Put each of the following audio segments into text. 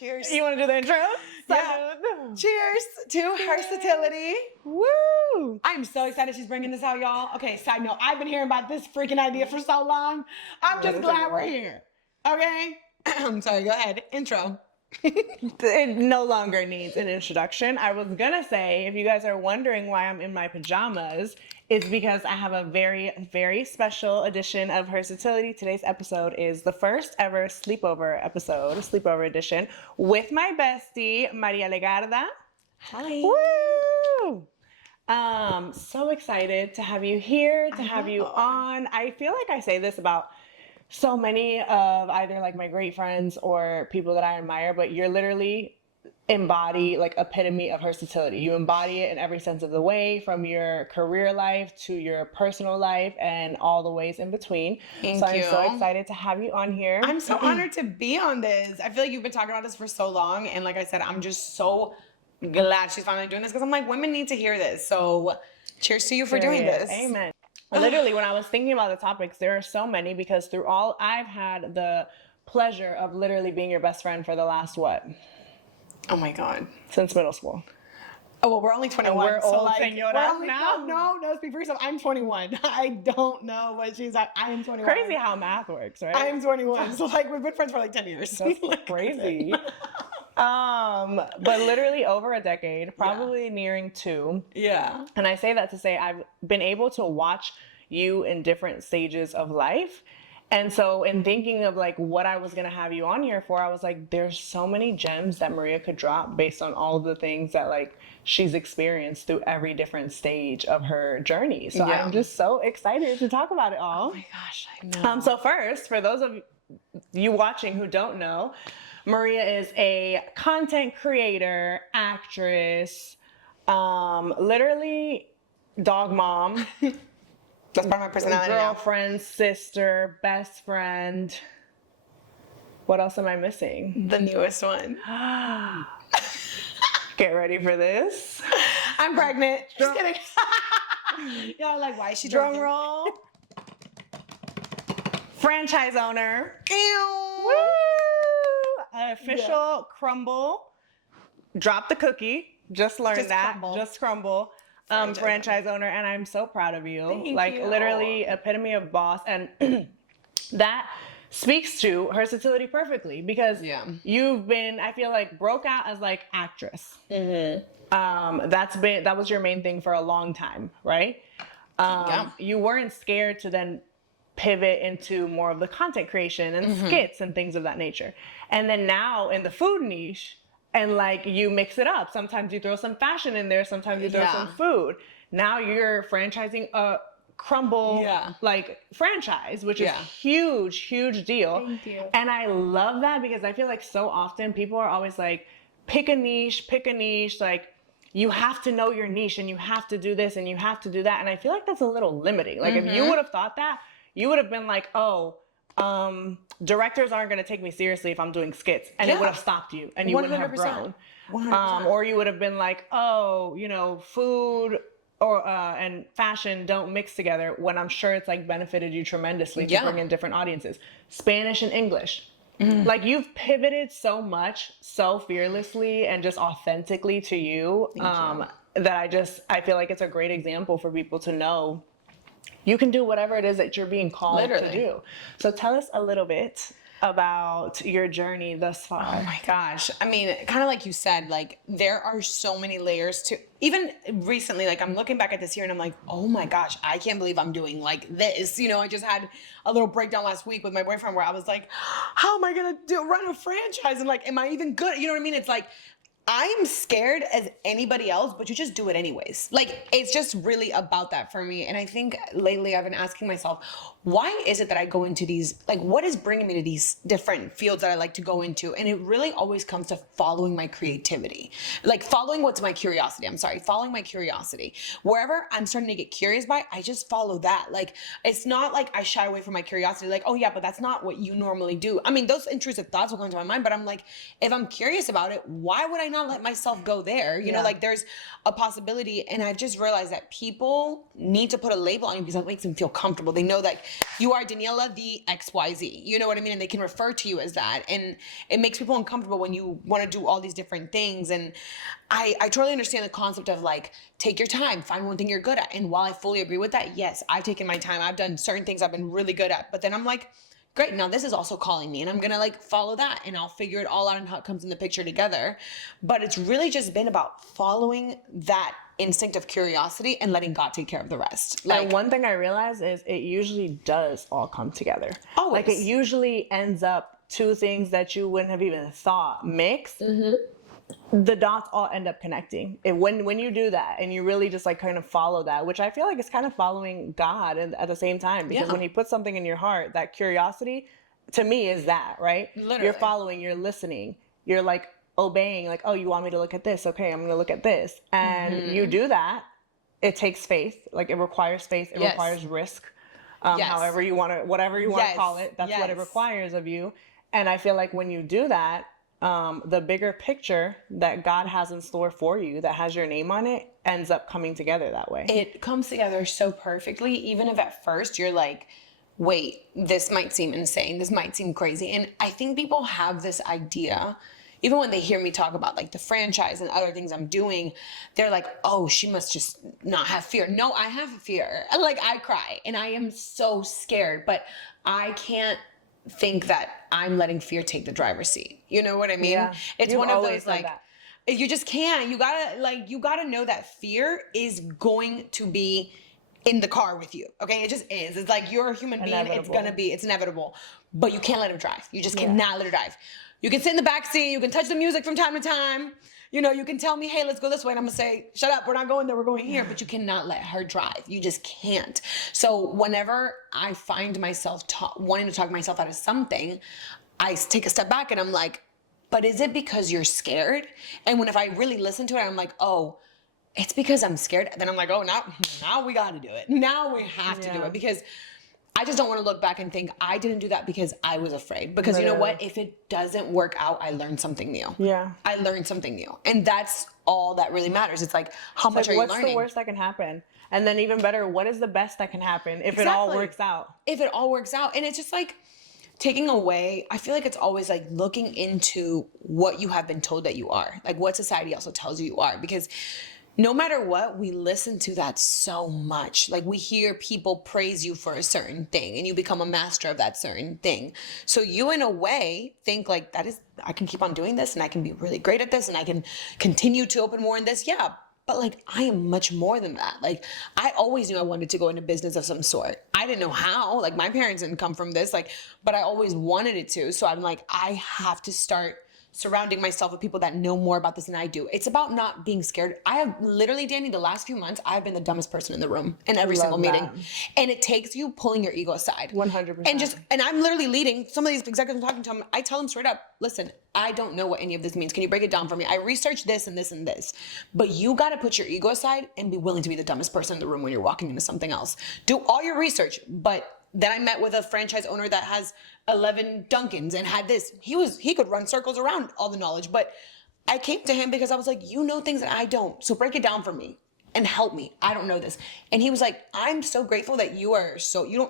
Cheers. You want to do the intro? Yeah. Cheers to Hersatility. Woo! I'm so excited she's bringing this out, y'all. Okay, side note, I've been hearing about this freaking idea for so long. I'm just glad we're here. Okay? I'm sorry, go ahead. Intro. It no longer needs an introduction. I was gonna say, if you guys are wondering why I'm in my pajamas, it's because I have a very, very special edition of Hersatility. Today's episode is the first ever sleepover episode, sleepover edition, with my bestie, Maria Legarda. Hi. Woo! So excited to have you here, to have you on. I feel like I say this about so many of either like my great friends or people that I admire, but you're literally embody like epitome of versatility. You embody it in every sense of the way, from your career life to your personal life and all the ways in between. Thank you. I'm so excited to have you on here. I'm so honored to be on this. I feel like you've been talking about this for so long. And like I said, I'm just so glad she's finally doing this because I'm like, women need to hear this. So cheers to you for doing this. Amen. Literally, when I was thinking about the topics, there are so many because through all, I've had the pleasure of literally being your best friend for the last, what? Oh my God. Since middle school. Oh, well, we're only 21. And we're so old like, señoras we're only, now. No, speak for yourself. I'm 21. I don't know what she's at. I am 21. Crazy how math works, right? I am 21. So like, we've been friends for like 10 years. That's like crazy. But literally over a decade, probably nearing 2. Yeah. And I say that to say I've been able to watch you in different stages of life. And so in thinking of like what I was going to have you on here for, I was like, there's so many gems that Maria could drop based on all of the things that like she's experienced through every different stage of her journey. So I'm just so excited to talk about it all. Oh my gosh, I know. So first, for those of you watching who don't know, Maria is a content creator, actress, literally dog mom. That's part of my personality now. Girlfriend, sister, best friend. What else am I missing? The newest one. Get ready for this. I'm pregnant. Just kidding. Y'all are like, why is she Drum drinking? roll. Franchise owner. Ew. Woo! Official Crumbl. Drop the cookie. Just learned that. Crumbl. Just Crumbl. Franchise owner, and I'm so proud of you. Thank like you. literally epitome of boss, and that speaks to Hersatility perfectly because you've been, I feel like, broke out as like actress. That was your main thing for a long time, right? You weren't scared to then pivot into more of the content creation and skits and things of that nature. And then now in the food niche, and like you mix it up. Sometimes you throw some fashion in there. Sometimes you throw some food. Now you're franchising a Crumbl like franchise, which is huge, huge deal. Thank you. And I love that because I feel like so often people are always like, pick a niche. Like you have to know your niche and you have to do this and you have to do that. And I feel like that's a little limiting. Like if you would have thought that, you would have been like, directors aren't going to take me seriously if I'm doing skits, and it would have stopped you and you wouldn't have grown. 100%. Or you would have been like, food or and fashion don't mix together, when I'm sure it's like benefited you tremendously to bring in different audiences. Spanish and English. Like you've pivoted so much, so fearlessly and just authentically to you, that I feel like it's a great example for people to know you can do whatever it is that you're being called to do. So tell us a little bit about your journey thus far. Oh my gosh. I mean, kind of like you said, like there are so many layers to, even recently, like I'm looking back at this year and I'm like, oh my gosh, I can't believe I'm doing like this. You know, I just had a little breakdown last week with my boyfriend where I was like, how am I going to run a franchise? And like, am I even good? You know what I mean? It's like, I'm scared as anybody else, but you just do it anyways. Like, it's just really about that for me. And I think lately I've been asking myself, why is it that I go into these, like, what is bringing me to these different fields that I like to go into? And it really always comes to following my creativity. Like, following my curiosity. Wherever I'm starting to get curious by, I just follow that. Like, it's not like I shy away from my curiosity. Like, oh yeah, but that's not what you normally do. I mean, those intrusive thoughts will come to my mind, but I'm like, if I'm curious about it, why would I not let myself go there? You know, like there's a possibility. And I've just realized that people need to put a label on you because that makes them feel comfortable. They know that you are Daniela the XYZ. You know what I mean? And they can refer to you as that. And it makes people uncomfortable when you want to do all these different things. And I totally understand the concept of like, take your time, find one thing you're good at. And while I fully agree with that, yes, I've taken my time. I've done certain things I've been really good at. But then I'm like, great, now this is also calling me and I'm going to like follow that and I'll figure it all out and how it comes in the picture together. But it's really just been about following that instinct of curiosity and letting God take care of the rest. Like, and one thing I realize is it usually does all come together. Always. Like it usually ends up two things that you wouldn't have even thought mixed. The dots all end up connecting. When you do that and you really just like kind of follow that, which I feel like is kind of following God and at the same time, because when he puts something in your heart, that curiosity to me is that, right? Literally. You're following, you're listening, you're like obeying, like, oh, you want me to look at this? Okay, I'm going to look at this. And you do that. It takes faith. Like it requires faith. It requires risk. However you want to, whatever you want to call it, that's what it requires of you. And I feel like when you do that, the bigger picture that God has in store for you that has your name on it ends up coming together that way. It comes together so perfectly, even if at first you're like, wait, this might seem insane. This might seem crazy. And I think people have this idea, even when they hear me talk about like the franchise and other things I'm doing, they're like, oh, she must just not have fear. No, I have fear. Like I cry and I am so scared, but I can't think that I'm letting fear take the driver's seat. You know what I mean? Yeah. It's You've one of always those like, said you just can't. You gotta know that fear is going to be in the car with you. Okay, it just is. It's like you're a human being. It's inevitable. But you can't let it drive. You just cannot let it drive. You can sit in the back seat. You can touch the music from time to time. You know, you can tell me, hey, let's go this way. And I'm going to say, shut up. We're not going there. We're going here. But you cannot let her drive. You just can't. So whenever I find myself wanting to talk myself out of something, I take a step back and I'm like, but is it because you're scared? And if I really listen to it, I'm like, oh, it's because I'm scared. Then I'm like, oh, now we got to do it. Now we have to do it because I just don't want to look back and think I didn't do that because I was afraid. Because you know what? If it doesn't work out, I learned something new. Yeah. I learned something new. And that's all that really matters. It's like, how much are you learning? What's the worst that can happen? And then even better, what is the best that can happen if it all works out? If it all works out. And it's just like taking away, I feel like it's always like looking into what you have been told that you are. Like what society also tells you are. Because no matter what, we listen to that so much. Like we hear people praise you for a certain thing and you become a master of that certain thing. So you in a way think like I can keep on doing this and I can be really great at this and I can continue to open more in this. Yeah. But like, I am much more than that. Like I always knew I wanted to go into business of some sort. I didn't know how, like my parents didn't come from this, like, but I always wanted it to. So I'm like, I have to start surrounding myself with people that know more about this than I do. It's about not being scared. I have literally, Danny, the last few months, I've been the dumbest person in the room in every single meeting. And it takes you pulling your ego aside. 100%. And I'm literally leading some of these executives I'm talking to them. I tell them straight up, listen, I don't know what any of this means. Can you break it down for me? I researched this and this and this, but you got to put your ego aside and be willing to be the dumbest person in the room when you're walking into something else. Do all your research, but then I met with a franchise owner that has 11 Dunkins and had this. He could run circles around all the knowledge, but I came to him because I was like, you know things that I don't. So break it down for me and help me. I don't know this. And he was like, I'm so grateful that you're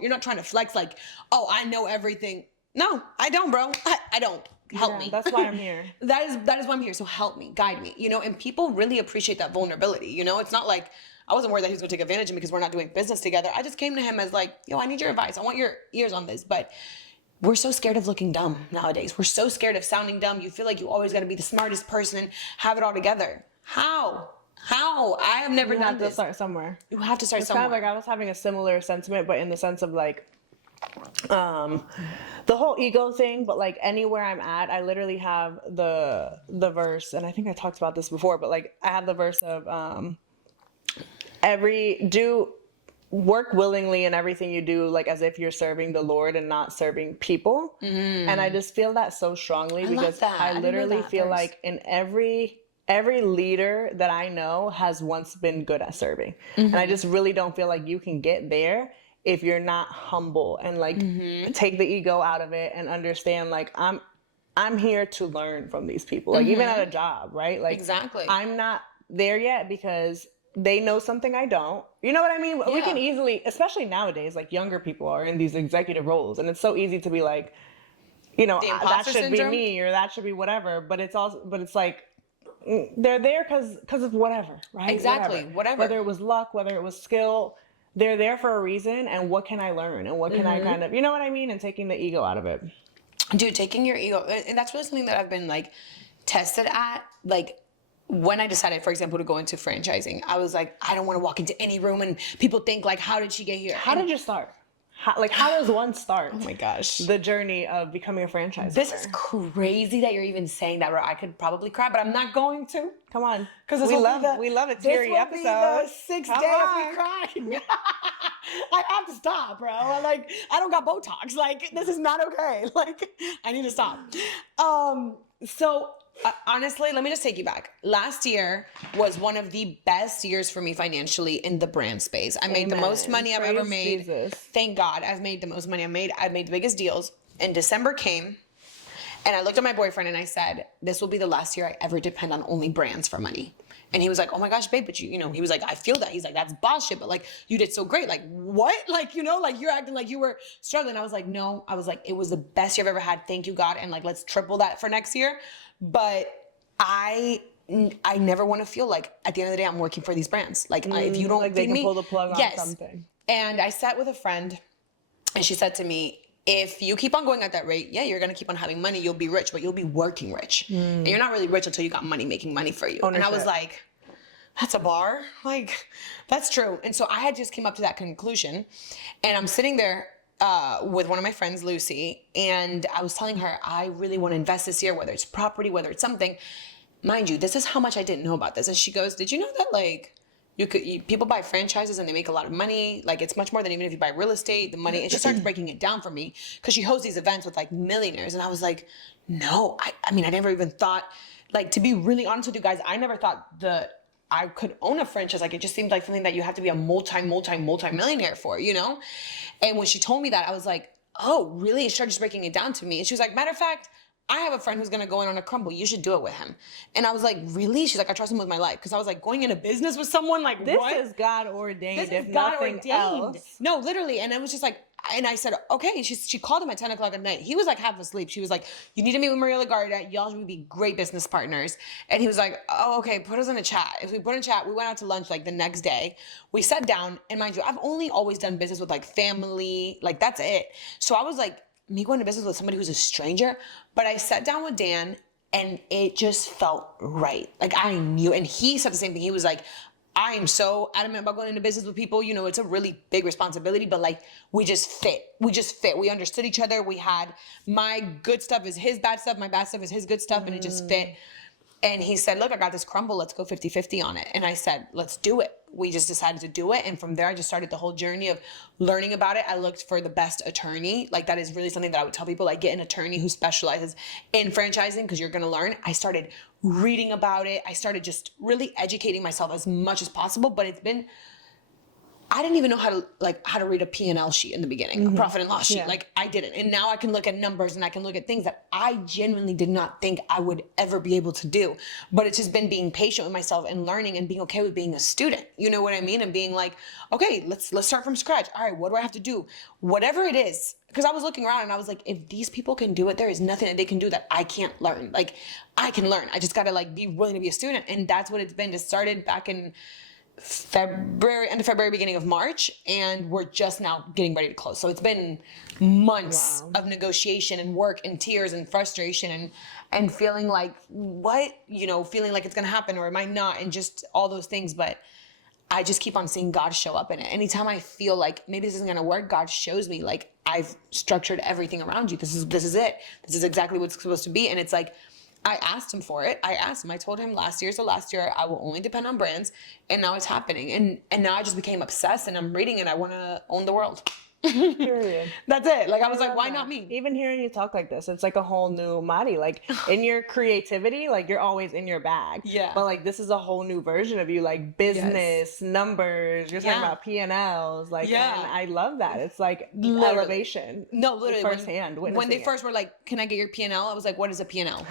not trying to flex like, oh, I know everything. No, I don't, bro. I don't. Help me. That's why I'm here. That is why I'm here. So help me, guide me, and people really appreciate that vulnerability. It's not like, I wasn't worried that he was going to take advantage of me because we're not doing business together. I just came to him as like, I need your advice. I want your ears on this. But we're so scared of looking dumb nowadays. We're so scared of sounding dumb. You feel like you always got to be the smartest person and have it all together. How? I have never done this. You have to start somewhere. You have to start somewhere. Kind of like I was having a similar sentiment, but in the sense of like, the whole ego thing, but like anywhere I'm at, I literally have the verse, and I think I talked about this before, but like I have the verse of, do work willingly in everything you do, like as if you're serving the Lord and not serving people. And I just feel that so strongly because I literally feel like in every leader that I know has once been good at serving. And I just really don't feel like you can get there if you're not humble and like take the ego out of it and understand like I'm here to learn from these people. Like even at a job, right? Like Exactly. I'm not there yet because they know something I don't. You know what I mean? We Yeah. can easily, especially nowadays, like younger people are in these executive roles, and it's so easy to be like, you know, The that imposter should syndrome? be me or that should be whatever. But it's like they're there because of whatever, right? Exactly, whatever. Whether it was luck, whether it was skill, they're there for a reason. And what can I learn? And what can I kind of, you know what I mean? And taking the ego out of it. Dude, taking your ego, and that's really something that I've been like tested at. Like when I decided, for example, to go into franchising, I was like, I don't want to walk into any room and people think like, how did she get here? How did you start? How does one start? Oh my gosh. The journey of becoming a franchise This owner? is crazy that you're even saying that, bro. I could probably cry, but I'm not going to. Come on, Because we love a teary episode. Be the sixth Come day on. of me crying. I have to stop, bro. Like, I don't got Botox. Like, this is not okay. Like, I need to stop. So honestly, let me just take you back. Last year was one of the best years for me financially in the brand space. I made the most money I've ever made. Jesus. Thank God, I've made the most money I've made. I've made the biggest deals. And December came, and I looked at my boyfriend and I said, this will be the last year I ever depend on only brands for money. And he was like, oh my gosh, babe, but you know, he was like, I feel that. He's like, that's boss shit, but like, you did so great. Like, what? Like, you know, like you're acting like you were struggling. I was like, no. I was like, it was the best year I've ever had. Thank you, God. And like, let's triple that for next year. But I never want to feel like at the end of the day, I'm working for these brands. Like, if you don't like they feed can me, pull the plug on yes. something. And I sat with a friend and she said to me, if you keep on going at that rate, yeah, you're going to keep on having money. You'll be rich, but you'll be working rich. And you're not really rich until you got money making money for you. Ownership. And I was like, that's a bar. Like, that's true. And so I had just came up to that conclusion. And I'm sitting there with one of my friends, Lucy, and I was telling her, I really want to invest this year, whether it's property, whether it's something. Mind you, this is how much I didn't know about this. And she goes, did you know that like people buy franchises and they make a lot of money? Like it's much more than even if you buy real estate, the money. And she starts breaking it down for me because she hosts these events with like millionaires. And I was like, no, I mean, I never even thought, like, to be really honest with you guys, I never thought I could own a franchise. Like it just seemed like something that you have to be a multi-millionaire for, you know? And when she told me that, I was like, oh, really? And she started just breaking it down to me. And she was like, matter of fact, I have a friend who's going to go in on a Crumbl. You should do it with him. And I was like, really? She's like, I trust him with my life. Because I was like, going into business with someone, like, This what? is God ordained, This if is God nothing ordained. else. No, literally. And I was just like, and I said, okay. And she called him at 10 o'clock at night. He was like half asleep. She was like, you need to meet with Maria Legarda. Y'all would be great business partners. And he was like, oh, okay, put us in a chat. If we put in a chat, we went out to lunch like the next day. We sat down, and mind you, I've only always done business with like family. Like that's it. So I was like, me going to business with somebody who's a stranger. But I sat down with Dan, and it just felt right. Like I knew, and he said the same thing. He was like, I am so adamant about going into business with people. You know, it's a really big responsibility, but like we just fit. We understood each other. We had my good stuff is his bad stuff. My bad stuff is his good stuff. And it just fit. And he said, look, I got this Crumbl. Let's go 50-50 on it. And I said, let's do it. We just decided to do it. And from there, I just started the whole journey of learning about it. I looked for the best attorney. Like that is really something that I would tell people, like get an attorney who specializes in franchising because you're going to learn. I started reading about it. I started just really educating myself as much as possible. But I didn't even know how to read a P&L sheet in the beginning, a profit and loss sheet. Yeah. Like I didn't. And now I can look at numbers and I can look at things that I genuinely did not think I would ever be able to do. But it's just been being patient with myself and learning and being okay with being a student. You know what I mean? And being like, okay, let's start from scratch. All right, what do I have to do? Whatever it is. Because I was looking around and I was like, if these people can do it, there is nothing that they can do that I can't learn. Like I can learn. I just got to like be willing to be a student. And that's what it's been. It started back in end of February, beginning of March, and we're just now getting ready to close. So it's been months of negotiation and work and tears and frustration and feeling like feeling like it's gonna happen or it might not, and just all those things. But I just keep on seeing God show up in it. Anytime I feel like maybe this isn't gonna work, God shows me like I've structured everything around you. This is it. This is exactly what's supposed to be. And it's like I asked him for it. I told him last year's the last year. I will only depend on brands. And now it's happening. And now I just became obsessed and I'm reading and I want to own the world. Period. That's it. Like, I was like, why not me? Even hearing you talk like this, it's like a whole new Mari. Like, in your creativity, like, you're always in your bag. Yeah. But, like, this is a whole new version of you, like, business, numbers. You're talking about P&Ls. Like, and I love that. It's like elevation. No, literally. Firsthand. When they first were like, can I get your P&L? I was like, what is a P&L?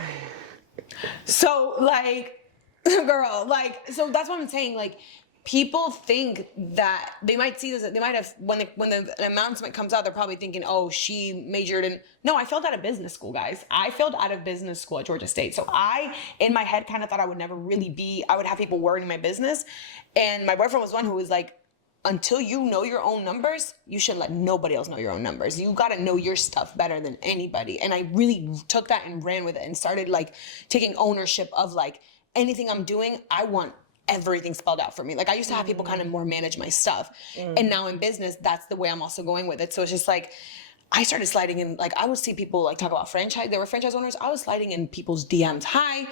So, like, girl, like, so that's what I'm saying. Like, people think that they might see this, they might have, when the announcement comes out, they're probably thinking, oh, she majored in, no, I failed out of business school, guys. I failed out of business school at Georgia State. So I, in my head, kind of thought I would never really be, I would have people worrying my business. And my boyfriend was one who was like, until you know your own numbers, you should let nobody else know your own numbers. You got to know your stuff better than anybody. And I really took that and ran with it and started like taking ownership of like anything I'm doing, I want everything spelled out for me. Like I used to have people kind of more manage my stuff. And now in business, that's the way I'm also going with it. So it's just like, I started sliding in, like I would see people like talk about franchise. They were franchise owners. I was sliding in people's DMs. Hi,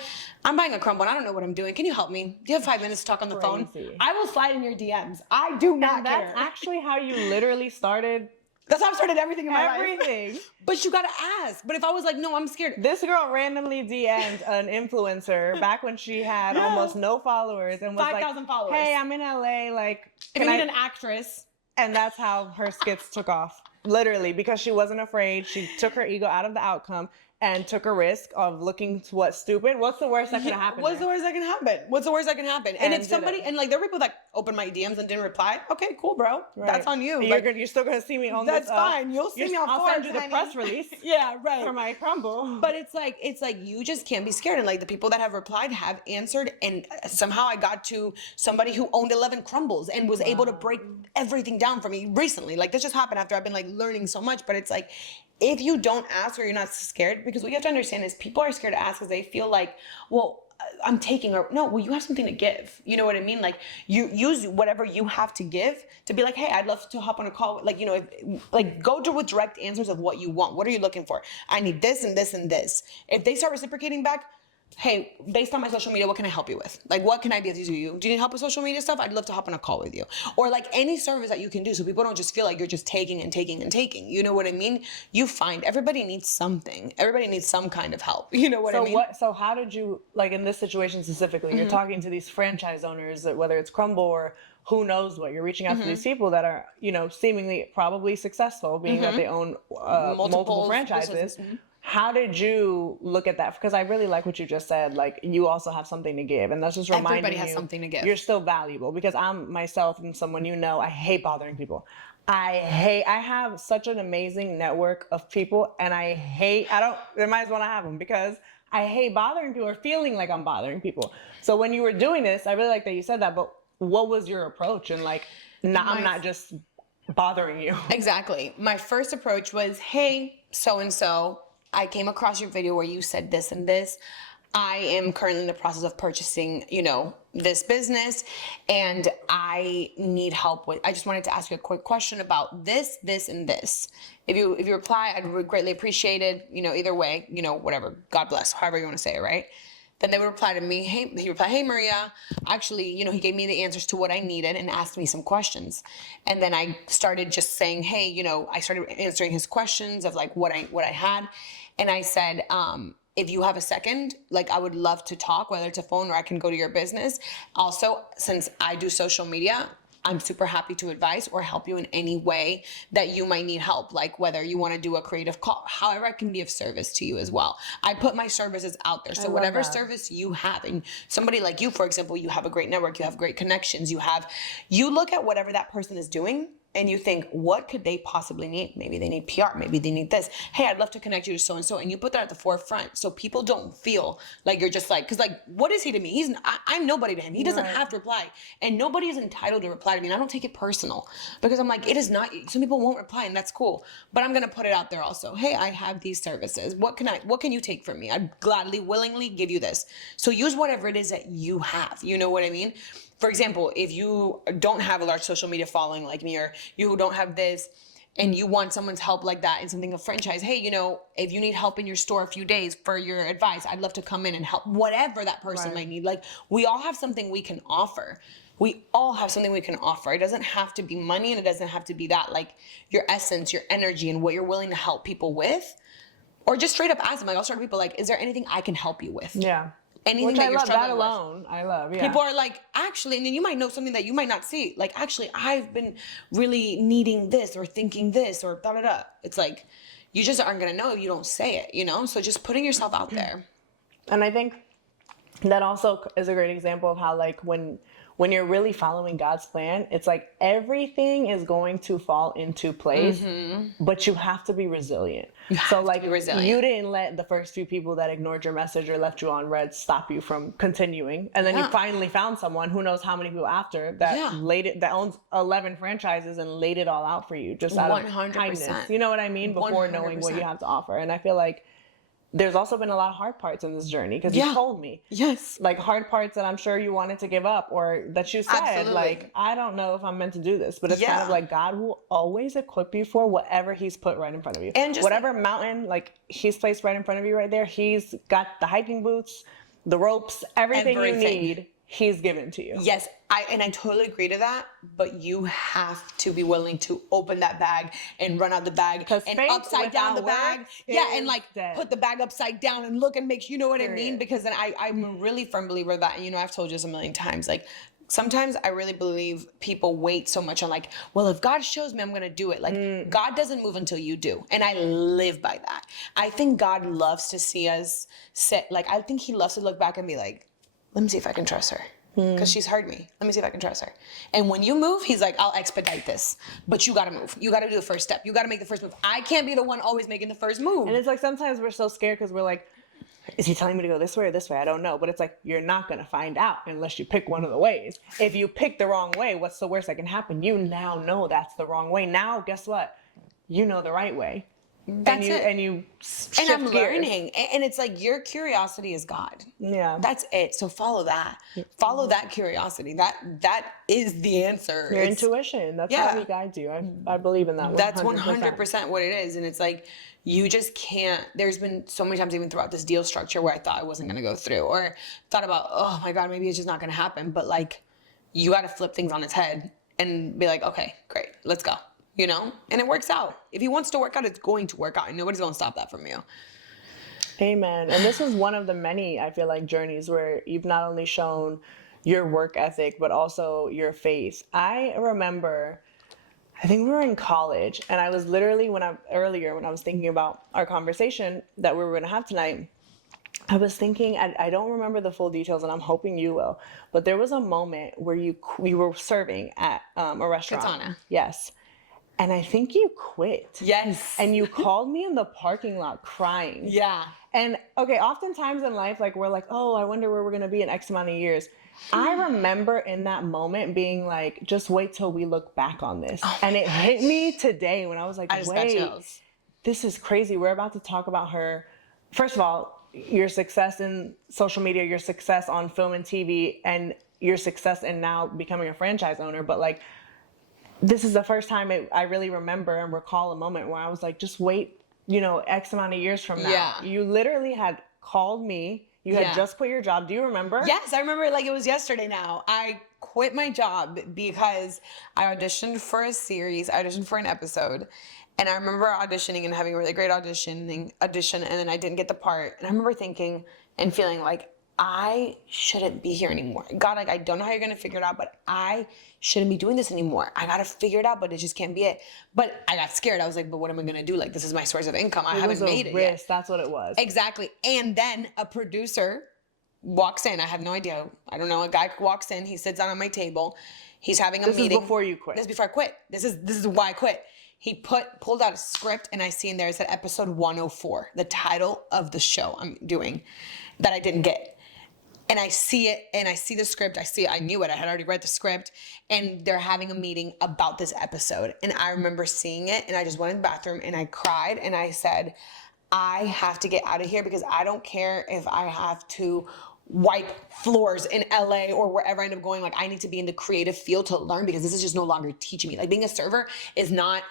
I'm buying a Crumbl and I don't know what I'm doing. Can you help me? Do you have 5 minutes to talk on the phone? I will slide in your DMs. I do not care. That's actually how you literally started. That's how I've started everything in my life. Everything. But you gotta ask. But if I was like, no, I'm scared. This girl randomly DM'd an influencer back when she had almost no followers and was 5,000 followers. Hey, I'm in LA. Like, if you need an actress. And that's how her skits took off. Literally, because she wasn't afraid. She took her ego out of the outcome and took a risk of looking to what's stupid. What's the worst that could happen? What's the worst that can happen? What's the worst that can happen? And if somebody, and like there were people that opened my DMs and didn't reply, okay, cool, bro. Right. That's on you. You're still going to see me on that's this. That's fine. You'll see me on I'll send you the press release. Yeah, right. For my Crumbl. But it's like you just can't be scared. And like the people that have replied have answered. And somehow I got to somebody who owned 11 Crumbls and was able to break everything down for me recently. Like this just happened after I've been like learning so much. But it's like, if you don't ask or you're not scared, because what you have to understand is people are scared to ask because they feel like, well, I'm taking, or no, well, you have something to give. You know what I mean? Like you use whatever you have to give to be like, hey, I'd love to hop on a call. Like, you know, like go to with direct answers of what you want. What are you looking for? I need this and this and this. If they start reciprocating back, hey, based on my social media, what can I help you with? Like, what can I be able to do you? Do you need help with social media stuff? I'd love to hop on a call with you. Or like any service that you can do so people don't just feel like you're just taking and taking and taking. You know what I mean? You find everybody needs something. Everybody needs some kind of help. You know what I mean? So how did you, like in this situation specifically, you're talking to these franchise owners, whether it's Crumbl or who knows what, you're reaching out to these people that are, you know, seemingly probably successful, being that they own multiple franchises. How did you look at that? Because I really like what you just said. Like, you also have something to give. And that's just reminding you. Everybody has something to give. You're still valuable. Because I'm myself and someone you know, I hate bothering people. I have such an amazing network of people. And there might as well not have them. Because I hate bothering people or feeling like I'm bothering people. So when you were doing this, I really like that you said that. But what was your approach? And like, I'm not just bothering you. Exactly. My first approach was, hey, so-and-so, I came across your video where you said this and this. I am currently in the process of purchasing, you know, this business, and I need help with, I just wanted to ask you a quick question about this, this, and this. If you reply, I'd greatly appreciate it, you know, either way, you know, whatever, God bless, however you want to say it, right? Then they would reply to me, hey Maria, actually, you know, he gave me the answers to what I needed and asked me some questions. And then I started just saying, hey, you know, I started answering his questions of like what I had. And I said, if you have a second, like I would love to talk, whether it's a phone or I can go to your business. Also, since I do social media, I'm super happy to advise or help you in any way that you might need help, like whether you want to do a creative call, however I can be of service to you as well. I put my services out there. So whatever service you have, and somebody like you, for example, you have a great network, you have great connections, you look at whatever that person is doing and you think, what could they possibly need? Maybe they need PR. Maybe they need this. Hey, I'd love to connect you to so-and-so. And you put that at the forefront so people don't feel like you're just like, because like, what is he to me? I'm nobody to him. He doesn't have to reply. And nobody is entitled to reply to me. And I don't take it personal because I'm like, it is not, some people won't reply and that's cool. But I'm going to put it out there also. Hey, I have these services. What can you take from me? I'd gladly, willingly give you this. So use whatever it is that you have. You know what I mean? For example, if you don't have a large social media following like me, or you don't have this, and you want someone's help like that in something of franchise, hey, you know, if you need help in your store a few days for your advice, I'd love to come in and help whatever that person might need. Like, we all have something we can offer. we all have something we can offer. It doesn't have to be money, and it doesn't have to be that, like, your essence, your energy, and what you're willing to help people with. Or just straight up ask them. Like, I'll start to people like, is there anything I can help you with? Yeah. Anything Which that I you're love, struggling that alone. with. I love, yeah. People are like, actually, and then you might know something that you might not see. Like, actually, I've been really needing this or thinking this or da-da-da. It's like, you just aren't going to know if you don't say it, you know? So just putting yourself out there. And I think that also is a great example of how, like, when you're really following God's plan, it's like everything is going to fall into place, but you have to be resilient. So like, you didn't let the first few people that ignored your message or left you on red stop you from continuing. And then you finally found someone, who knows how many people after, that that owns 11 franchises and laid it all out for you just out 100%. Of kindness. You know what I mean? Before 100%. Knowing what you have to offer. And I feel like there's also been a lot of hard parts in this journey, because you told me. Yes. Like, hard parts that I'm sure you wanted to give up, or that you said, like, I don't know if I'm meant to do this. But it's kind of like, God will always equip you for whatever he's put right in front of you. And just whatever mountain, like, he's placed right in front of you right there, he's got the hiking boots, the ropes, everything you need. He's given to you. Yes, I totally agree to that, but you have to be willing to open that bag and run out the bag and upside down the bag. Yeah, and like put the bag upside down and look and make sure, you know what I mean? Because then I'm a really firm believer that, and, you know, I've told you this a million times, like, sometimes I really believe people wait so much on, like, well, if God shows me, I'm going to do it. Like, God doesn't move until you do. And I live by that. I think God loves to see us I think he loves to look back and be like, let me see if I can trust her, because she's heard me. Let me see if I can trust her. And when you move, he's like, I'll expedite this, but you got to move. You got to do the first step. You got to make the first move. I can't be the one always making the first move. And it's like, sometimes we're so scared because we're like, is he telling me to go this way or this way? I don't know. But it's like, you're not going to find out unless you pick one of the ways. If you pick the wrong way, what's the worst that can happen? You now know that's the wrong way. Now, guess what? You know the right way. That's it. And you shift and I'm gears. learning. And it's like, your curiosity is God. Yeah. That's it. So follow that. Follow that curiosity. That is the answer. Your intuition. That's how he guides you. I believe in that. 100%. That's 100% what it is. And it's like, you just can't. There's been so many times even throughout this deal structure where I thought I wasn't going to go through, or thought about, oh my God, maybe it's just not going to happen. But like, you got to flip things on its head and be like, okay, great, let's go. You know, and it works out. If he wants to work out, it's going to work out, and nobody's going to stop that from you. Amen. And this is one of the many, I feel like, journeys where you've not only shown your work ethic, but also your faith. I remember, I think we were in college, and I was literally, when I was thinking about our conversation that we were going to have tonight, I was thinking, I don't remember the full details, and I'm hoping you will, but there was a moment where we were serving at a restaurant. Katana. Yes. And I think you quit. Yes. And you called me in the parking lot crying. Yeah. And okay, oftentimes in life, like, we're like, oh, I wonder where we're going to be in X amount of years. I remember in that moment being like, just wait till we look back on this. And it hit me today when I was like, wait, this is crazy. We're about to talk about her. First of all, your success in social media, your success on film and TV, and your success in now becoming a franchise owner. But like, this is the first time I really remember and recall a moment where I was like, just wait, you know, X amount of years from now. Yeah. You literally had called me. You had just quit your job. Do you remember? Yes, I remember it like it was yesterday now. I quit my job because I auditioned for a series. I auditioned for an episode. And I remember auditioning and having a really great audition, and then I didn't get the part. And I remember thinking and feeling like, I shouldn't be here anymore. God, like, I don't know how you're going to figure it out, but I shouldn't be doing this anymore. I got to figure it out, but it just can't be it. But I got scared. I was like, but what am I going to do? Like, this is my source of income. I haven't made it yet. That's what it was. Exactly. And then a producer walks in. I have no idea. I don't know. A guy walks in. He sits down on my table. He's having a meeting. This is before you quit. This is before I quit. This is why I quit. He pulled out a script, and I see in there, it said episode 104, the title of the show I'm doing that I didn't get. And I see it, and I see the script. I knew it. I had already read the script, and they're having a meeting about this episode. And I remember seeing it, and I just went in the bathroom, and I cried, and I said, I have to get out of here, because I don't care if I have to wipe floors in LA or wherever I end up going. Like, I need to be in the creative field to learn, because this is just no longer teaching me. Like, being a server is not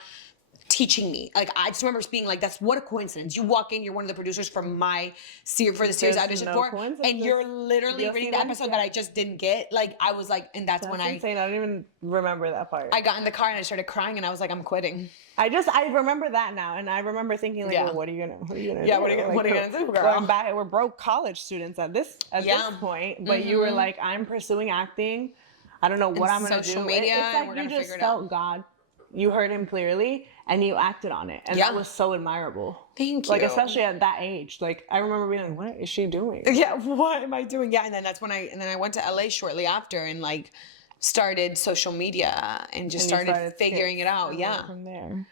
teaching me. Like, I just remember being like, that's what a coincidence. You walk in, you're one of the producers for the series I auditioned for, and you're literally reading the episode that I just didn't get. Like, I was like, and that's when insane. I don't even remember that part. I got in the car and I started crying, and I was like, I'm quitting. I remember that now, and I remember thinking like, well, what are you gonna do? Yeah, what are you gonna do, girl? We're broke college students at this point, but you were like, I'm pursuing acting. I don't know what I'm gonna do. Social media, it's like we're you gonna just figure it out. felt God. You heard him clearly, and you acted on it, and that was so admirable. Thank you. Like, especially at that age. Like, I remember being like, what is she doing? Yeah, what am I doing? Yeah, and then that's when I went to LA shortly after, and like started social media and just started figuring it out. Yeah, from there,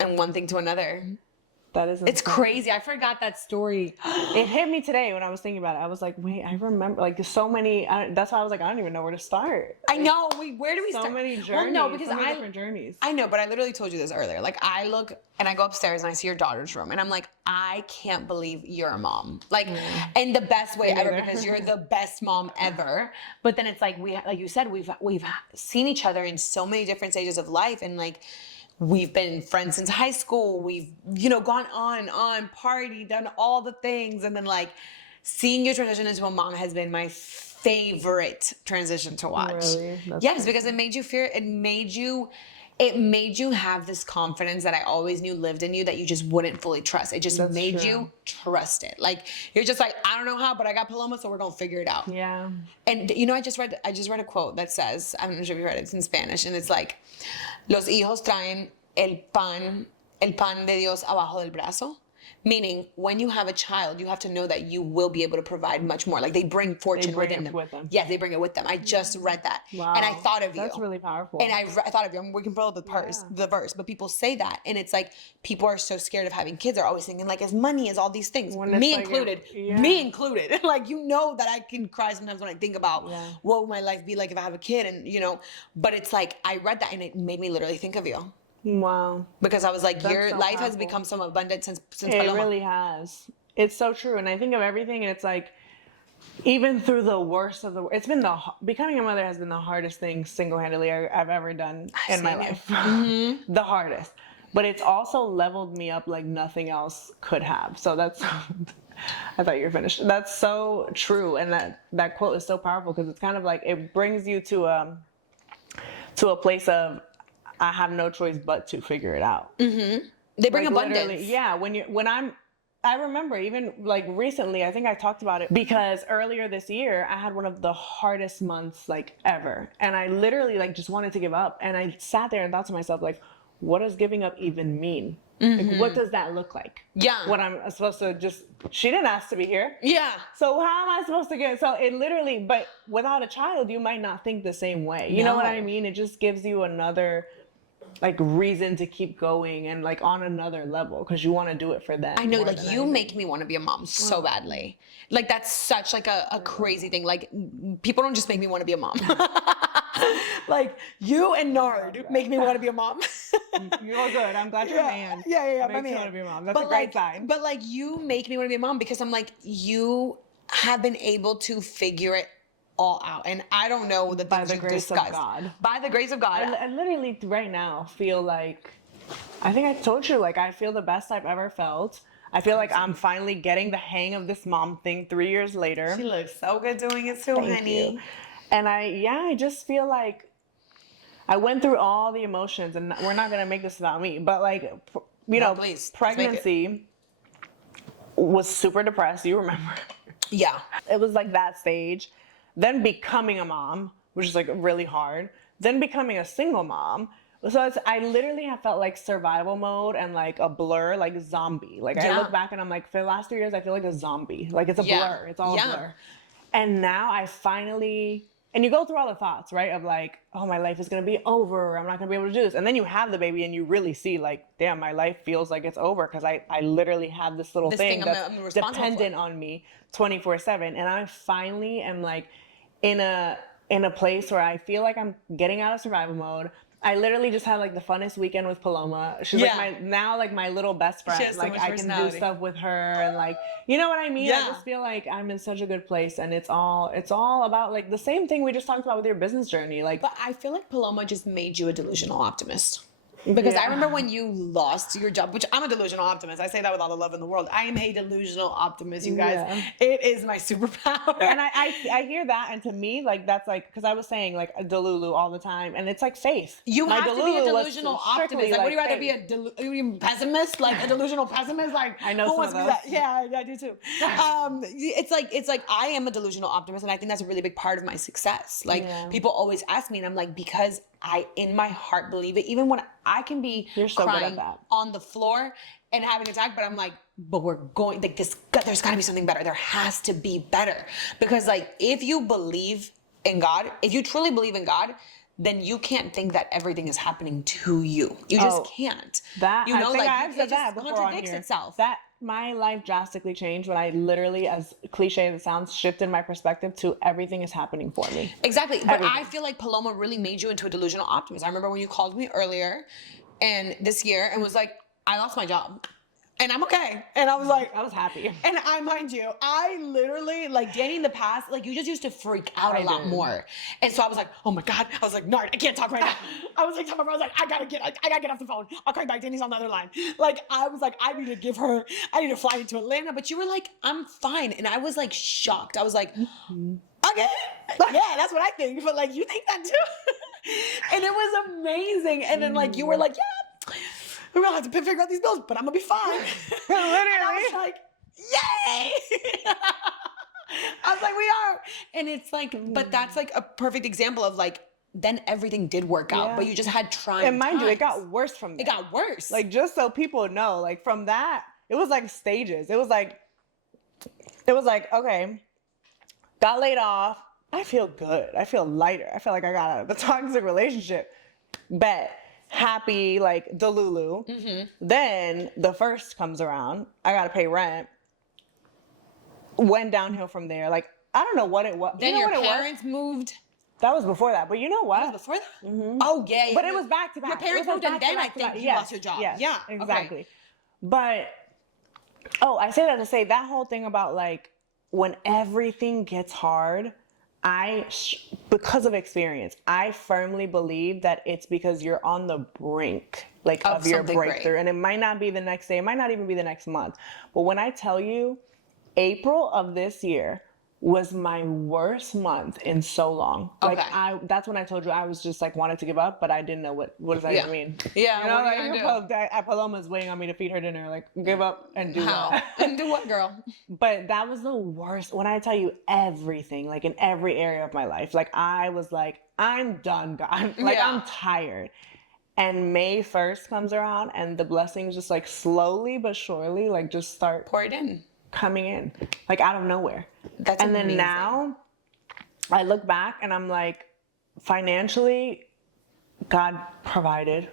and one thing to another. That is insane. It's crazy. I forgot that story. It hit me today when I was thinking about it. I was like, wait, I remember, like, so many. That's why I was like, I don't even know where to start. I know. Where do we start? So many journeys. Well, no, because different journeys. I know, but I literally told you this earlier. Like, I look and I go upstairs and I see your daughter's room, and I'm like, I can't believe you're a mom. Like, in the best way ever, because you're the best mom ever. But then it's like like you said, we've seen each other in so many different stages of life, and like, we've been friends since high school. We've, gone on, partied, done all the things. And then like seeing you transition into a mom has been my favorite transition to watch. Really? Yes, because it made you have this confidence that I always knew lived in you that you just wouldn't fully trust. It just made you trust it. Like, you're just like, I don't know how, but I got Paloma, so we're going to figure it out. Yeah. And I just read a quote that says, I'm not sure if you read it, it's in Spanish, and it's like, los hijos traen el pan de Dios abajo del brazo. Meaning, when you have a child, you have to know that you will be able to provide much more. Like, they bring fortune within them. Yes, they bring it with them. I just read that. Wow. And I thought of you. That's really powerful. And I thought of you. I mean, we can pull the verse, but people say that. And it's like, people are so scared of having kids. They're always thinking, like, as money, as all these things. Me included. Like, that I can cry sometimes when I think about what would my life be like if I have a kid. And, but it's like, I read that and it made me literally think of you. Wow. Because I was like, your life has become so abundant since Paloma. It really has. It's so true. And I think of everything, and it's like, even through the worst of it's been becoming a mother has been the hardest thing single-handedly I've ever done in my life. Mm-hmm. The hardest. But it's also leveled me up like nothing else could have. So that's, I thought you were finished. That's so true. And that quote is so powerful, because it's kind of like, it brings you to a place of, I have no choice but to figure it out. Mm-hmm. They bring abundance. Yeah. I remember even like recently, I think I talked about it, because earlier this year I had one of the hardest months like ever. And I literally like just wanted to give up. And I sat there and thought to myself, like, what does giving up even mean? Mm-hmm. Like, what does that look like? Yeah. What I'm supposed to she didn't ask to be here. Yeah. So how am I supposed to get, so it literally, but without a child, you might not think the same way. You know what I mean? It just gives you another like reason to keep going, and like on another level, because you want to do it for them. I know, like, you make me want to be a mom so badly. Like, that's such like a crazy thing. Like, people don't just make me want to be a mom. Like, you and Nard make me want to be a mom. You're good. I'm glad you're a man. Yeah. Makes me want to be a mom. That's a great sign. But like, you make me want to be a mom, because I'm like, you have been able to figure it all out, and I don't know the things you've discussed. By the grace of God. I literally right now feel like, I think I told you, like, I feel the best I've ever felt. I feel like I'm finally getting the hang of this mom thing 3 years later. She looks so good doing it too, honey. And I just feel like I went through all the emotions, and we're not gonna make this about me, but like, please, pregnancy was super depressed. You remember? Yeah. It was like that stage. Then becoming a mom, which is like really hard. Then becoming a single mom. So I literally have felt like survival mode and like a blur, like zombie. Like, I look back and I'm like, for the last 3 years, I feel like a zombie. Like, it's a blur. It's all a blur. And now I finally, and you go through all the thoughts, right? Of like, oh, my life is going to be over. I'm not going to be able to do this. And then you have the baby and you really see like, damn, my life feels like it's over, because I literally have this little thing that's dependent on me 24/7. And I finally am like, in a place where I feel like I'm getting out of survival mode. I literally just had like the funnest weekend with Paloma. She's like my little best friend. She has like, so much I can do stuff with her, and like, you know what I mean? Yeah. I just feel like I'm in such a good place, and it's all about like the same thing we just talked about with your business journey. Like, but I feel like Paloma just made you a delusional optimist. Because I remember when you lost your job, which I'm a delusional optimist. I say that with all the love in the world. I am a delusional optimist, you guys. Yeah. It is my superpower. And I hear that, and to me, like, that's like, because I was saying like a delulu all the time, and it's like faith. You have to be a delusional optimist. Like, would you rather be a pessimist, like a delusional pessimist? Like, I know some of those. That? Yeah, I do too. It's like I am a delusional optimist, and I think that's a really big part of my success. Like, people always ask me, and I'm like, because I, in my heart, believe it. Even when I can be crying on the floor and having an attack, but I'm like, but we're going, like, this, there's got to be something better. There has to be better. Because, like, if you believe in God, if you truly believe in God, then you can't think that everything is happening to you. You just can't. That, you know, I think like, I've said that before contradicts itself. That my life drastically changed when I literally, as cliche as it sounds, shifted my perspective to everything is happening for me. Exactly. But I feel like Paloma really made you into a delusional optimist. I remember when you called me earlier and this year and was like, I lost my job. And I'm okay. And I was like, I was happy. And mind you, I literally, like, Danny in the past, like, you just used to freak out a lot more. And so I was like, oh my God. I was like, Nard, I can't talk right now. I was like, I gotta get off the phone. I'll call you back. Danny's on the other line. Like, I was like, I need to fly into Atlanta. But you were like, I'm fine. And I was like shocked. I was like, okay. Yeah, that's what I think. But like, you think that too? And it was amazing. And then like, you were like, yeah. We're gonna have to figure out these bills, but I'm gonna be fine. Literally. And I was like, yay! I was like, we are. And it's like, but that's like a perfect example of like, then everything did work out, but you just had trying And mind times. you, it got worse from there. It got worse. Like, just so people know, like, from that, it was like stages. It was like, okay, got laid off. I feel good. I feel lighter. I feel like I got out of the toxic relationship. Bet. Happy, like, delulu. Then the first comes around. I gotta pay rent. Went downhill from there. Like, I don't know what it was. Then your parents moved. That was before that. But you know what? That was before that? Oh, yeah. But it was back to back. Your parents moved and then I think you lost your job. Yes, yeah. Exactly. Okay. But, I say that to say that whole thing about, like, when everything gets hard, because of experience, I firmly believe that it's because you're on the brink, like, of your breakthrough. Great. And it might not be the next day. It might not even be the next month. But when I tell you, April of this year was my worst month in so long. Like, that's when I told you I was just like wanted to give up, but I didn't know what does that even mean. Yeah, you know, like Paloma's waiting on me to feed her dinner. Like, give up and do what? And do what, girl? But that was the worst. When I tell you everything, like in every area of my life, like I was like, I'm done, God. Like, I'm tired. And May 1st comes around and the blessings just like slowly but surely like just start poured in. Coming in, like, out of nowhere. That's and amazing. Then now I look back and I'm like, financially, God provided.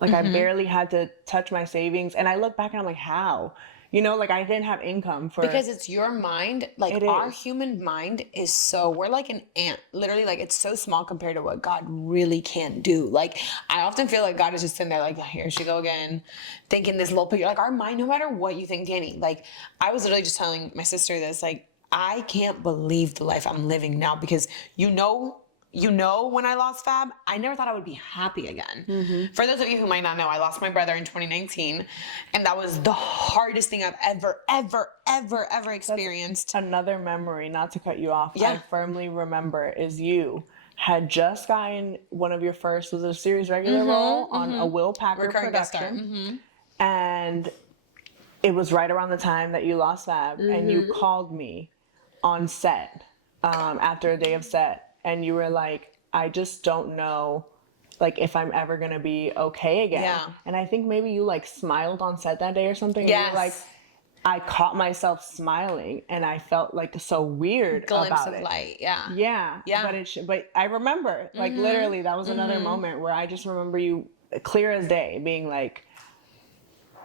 Like, I barely had to touch my savings. And I look back and I'm like, how? You know, like, I didn't have income for... Because it's your mind. Like, our human mind is so... We're like an ant. Literally, like, it's so small compared to what God really can do. Like, I often feel like God is just sitting there like, here she go again, thinking this little picture. Like, our mind, no matter what you think, Danny, like, I was literally just telling my sister this, like, I can't believe the life I'm living now because you know, when I lost Fab, I never thought I would be happy again. For those of you who might not know, I lost my brother in 2019, and that was the hardest thing I've ever experienced. That's another memory, not to cut you off, I firmly remember, is you had just gotten one of your first, was it a series regular role on a Will Packer production. And it was right around the time that you lost Fab, and you called me on set after a day of set. And you were like, I just don't know, like, if I'm ever going to be okay again. Yeah. And I think maybe you, like, smiled on set that day or something. Yes. And you were like, I caught myself smiling, and I felt, like, so weird about it. Glimpse of light, yeah. But I remember, like, literally, that was another moment where I just remember you, clear as day, being like,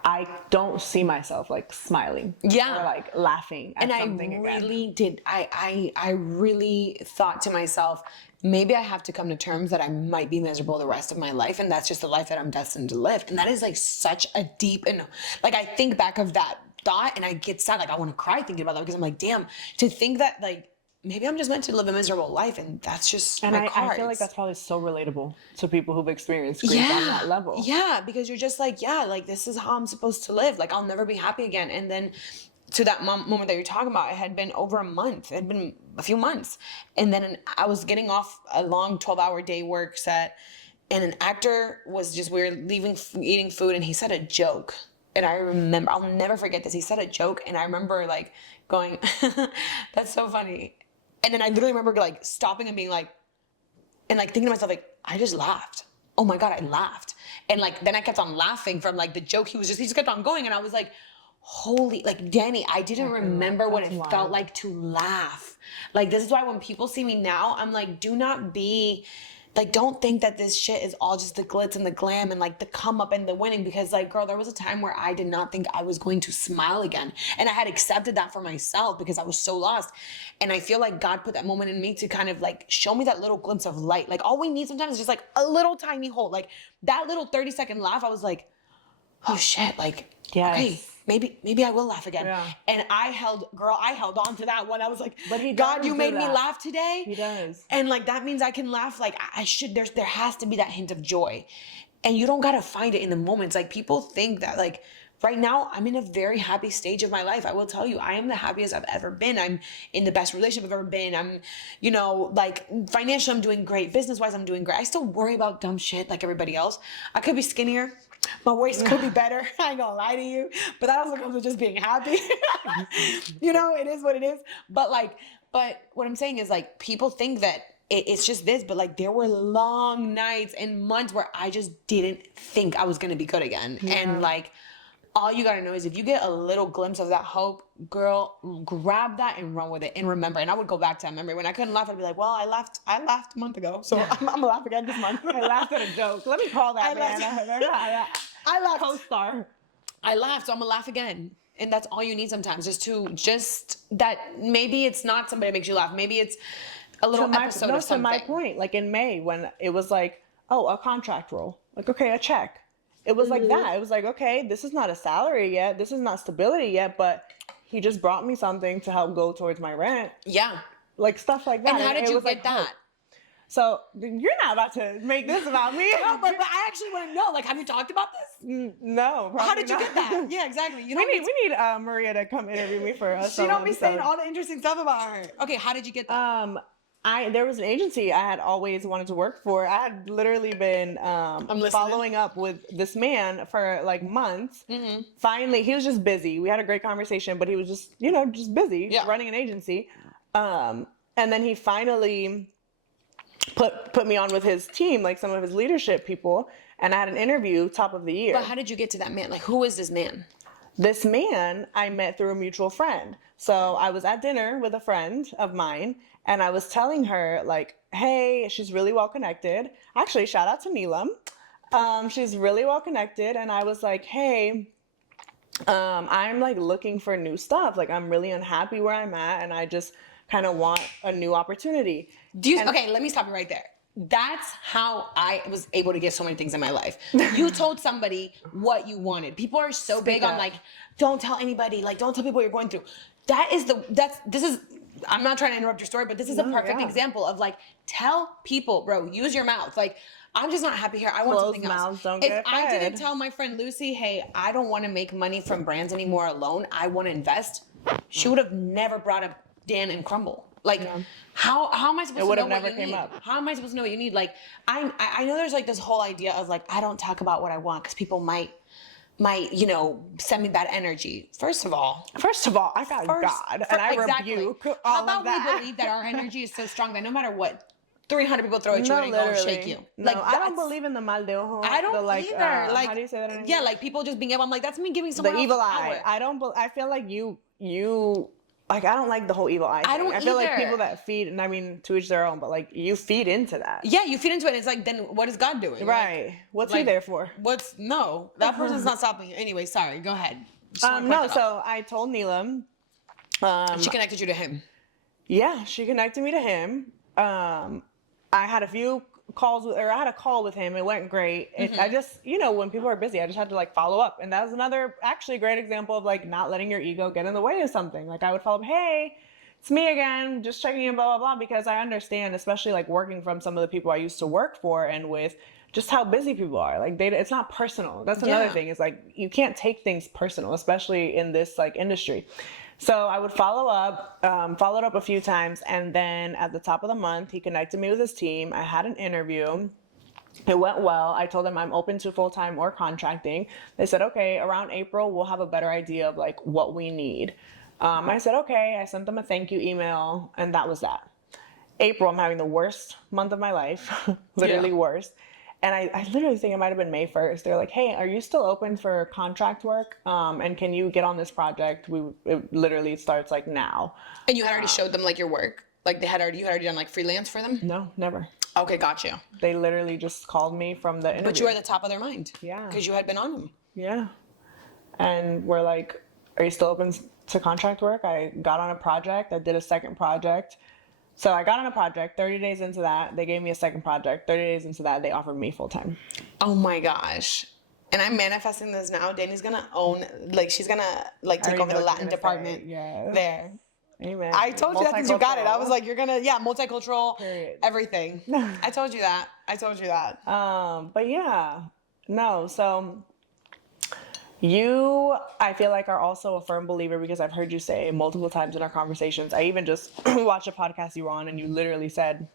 I don't see myself like smiling or like laughing at something again. And I really did. I really thought to myself, maybe I have to come to terms that I might be miserable the rest of my life, and that's just the life that I'm destined to live. And that is like such a deep, and like I think back of that thought and I get sad, like I want to cry thinking about that because I'm like, damn, to think that like maybe I'm just meant to live a miserable life, and that's just and my I feel like cards. that's probably so relatable to people who've experienced grief on that level. Yeah, because you're just like, yeah, like this is how I'm supposed to live. Like I'll never be happy again. And then to that moment that you're talking about, it had been over a month. It had been a few months. And then I was getting off a long 12-hour day work set, and an actor was just, we were leaving, eating food, and he said a joke. And I remember, I'll never forget this. He said a joke, and I remember like going, that's so funny. And then I literally remember like stopping and being like, and like thinking to myself, like, I just laughed. Oh my God, I laughed. And like, then I kept on laughing from like the joke. He just kept on going. And I was like, holy, like, Danny, I didn't remember what it felt like to laugh. Like, this is why when people see me now, I'm like, do not be, like, don't think that this shit is all just the glitz and the glam and like the come up and the winning, because like, girl, there was a time where I did not think I was going to smile again. And I had accepted that for myself because I was so lost. And I feel like God put that moment in me to kind of like show me that little glimpse of light. Like all we need sometimes is just like a little tiny hole. Like that little 30-second laugh, I was like, oh shit, like, okay, maybe I will laugh again. Yeah. And I held on to that one. I was like, But he God, does you do made me that. laugh today. He does. And like, that means I can laugh. Like I should, there has to be that hint of joy, and you don't got to find it in the moments. Like people think that like, right now I'm in a very happy stage of my life. I will tell you, I am the happiest I've ever been. I'm in the best relationship I've ever been. I'm, you know, like financially I'm doing great. Business wise, I'm doing great. I still worry about dumb shit like everybody else. I could be skinnier. My waist could be better. I ain't gonna lie to you. But that also comes with just being happy. You know, it is what it is. But what I'm saying is like, people think that it's just this, but like there were long nights and months where I just didn't think I was gonna be good again. Yeah. And like, all you gotta know is if you get a little glimpse of that hope, girl, grab that and run with it. And remember, and I would go back to that memory. When I couldn't laugh, I'd be like, well, I laughed a month ago. So I'm gonna laugh again this month. I laughed at a joke. Let me call that man. I laughed. Co-star. I laughed, so I'm gonna laugh again. And that's all you need sometimes, just that maybe it's not somebody that makes you laugh. Maybe it's a little episode of something. To my point, like in May when it was like, oh, a contract role. Like, okay, a check. It was like that. It was like, okay, this is not a salary yet. This is not stability yet, but he just brought me something to help go towards my rent. Yeah. Like stuff like that. And how did you get like, that? Hope. So you're not about to make this about me. No, but I actually want to know. Like, have you talked about this? No. How did you get that? Yeah, exactly. We need Maria to come interview me for us. She don't be saying all the interesting stuff about her. Okay, how did you get that? There was an agency I had always wanted to work for. I had literally been following up with this man for like months. Mm-hmm. Finally, he was just busy. We had a great conversation, but he was just, just busy running an agency. And then he finally put me on with his team, like some of his leadership people. And I had an interview top of the year. But how did you get to that man? Like, who is this man? This man I met through a mutual friend. So I was at dinner with a friend of mine, and I was telling her, like, hey, she's really well connected. Actually, shout out to Neelam. She's really well connected. And I was like, hey, I'm like looking for new stuff. Like, I'm really unhappy where I'm at, and I just kind of want a new opportunity. Okay, let me stop you right there. That's how I was able to get so many things in my life. You told somebody what you wanted. People are so big on like, don't tell anybody, like don't tell people what you're going through. I'm not trying to interrupt your story, but this is a perfect example of like, tell people, bro, use your mouth. Like, I'm just not happy here. I want something else. If I didn't tell my friend Lucy, hey, I don't want to make money from brands anymore alone, I want to invest, she would have never brought up Dan and Crumbl. Like, how am I supposed to know what you need? How am I supposed to know what you need? Like, I know there's like this whole idea of like, I don't talk about what I want because people might, send me bad energy. First of all, I got God, and I rebuke all How of that. about we believe that our energy is so strong that no matter what 300 people throw at you, it ain't gonna shake you. No, like, I don't believe in the mal de ojo. I don't either. Like, how do you say that in English? Yeah, like people just being able, I'm like, that's me giving someone the evil else eye. I feel like you like, I don't like the whole evil eye thing. I feel like people that feed, and I mean, to each their own, but like, you feed into that. Yeah, you feed into it. It's like, then what is God doing? Right. Like, what's he there for? That person's not stopping you. Anyway, sorry, go ahead. So I told Neelam. She connected you to him. Yeah, she connected me to him. I had I had a call with him. It went great. I just, when people are busy, I just had to like follow up. And that was another actually great example of like not letting your ego get in the way of something. Like I would follow up, hey, it's me again, just checking in, blah, blah, blah, because I understand, especially like working from some of the people I used to work for and with, just how busy people are. Like it's not personal. That's another thing, is like, you can't take things personal, especially in this like industry. So I would followed up a few times. And then at the top of the month, he connected me with his team. I had an interview. It went well. I told them I'm open to full-time or contracting. They said, okay, around April, we'll have a better idea of like what we need. I said, okay. I sent them a thank you email, and that was that. April, I'm having the worst month of my life, literally worst. And I literally think it might have been May 1st. They're like, hey, are you still open for contract work? And can you get on this project? It literally starts like now. And you had already showed them like your work? Like you had already done like freelance for them? No, never. Okay, got you. They literally just called me from the interview. But you were at the top of their mind. Yeah. Because you had been on them. Yeah. And we're like, are you still open to contract work? I got on a project. I did a second project. So I got on a project, 30 days into that, they gave me a second project. 30 days into that, they offered me full-time. Oh my gosh. And I'm manifesting this now. Danny's going to own, like, she's going to, like, take over the Latin department there. Amen. I told you that since you got it. I was like, you're going to, multicultural, everything. I told you that. But yeah, no, so... You, I feel like, are also a firm believer, because I've heard you say multiple times in our conversations. I even just watched a podcast you were on, and you literally said,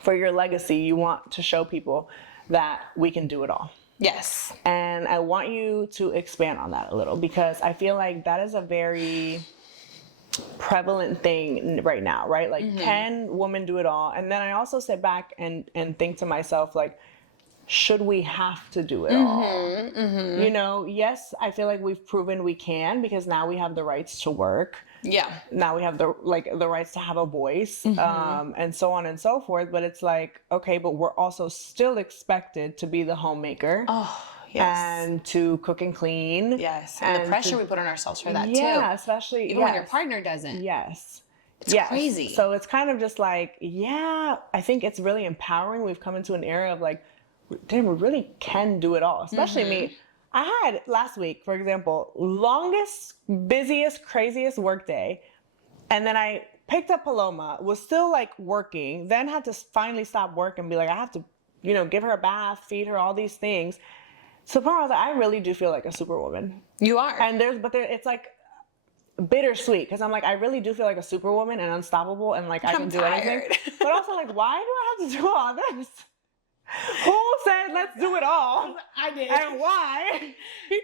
for your legacy, you want to show people that we can do it all. Yes. And I want you to expand on that a little, because I feel like that is a very prevalent thing right now, right? Like, can women do it all? And then I also sit back and think to myself, like, should we have to do it all? You know, yes, I feel like we've proven we can, because now we have the rights to work. Yeah. Now we have the rights to have a voice, and so on and so forth. But it's like, okay, but we're also still expected to be the homemaker. Oh, yes. And to cook and clean. Yes. And the pressure we put on ourselves for that too. Yeah, especially even when your partner doesn't. Yes. It's crazy. So it's kind of just like, I think it's really empowering. We've come into an era of like, damn, we really can do it all. Especially me. I had last week, for example, longest, busiest, craziest work day. And then I picked up Paloma, was still like working, then had to finally stop work and be like, I have to, give her a bath, feed her, all these things. So I was like, I really do feel like a superwoman. You are. And it's like bittersweet, because I'm like, I really do feel like a superwoman and unstoppable, and like I can do anything. But also like, why do I have to do all this? Who said let's do it all? I did. And why?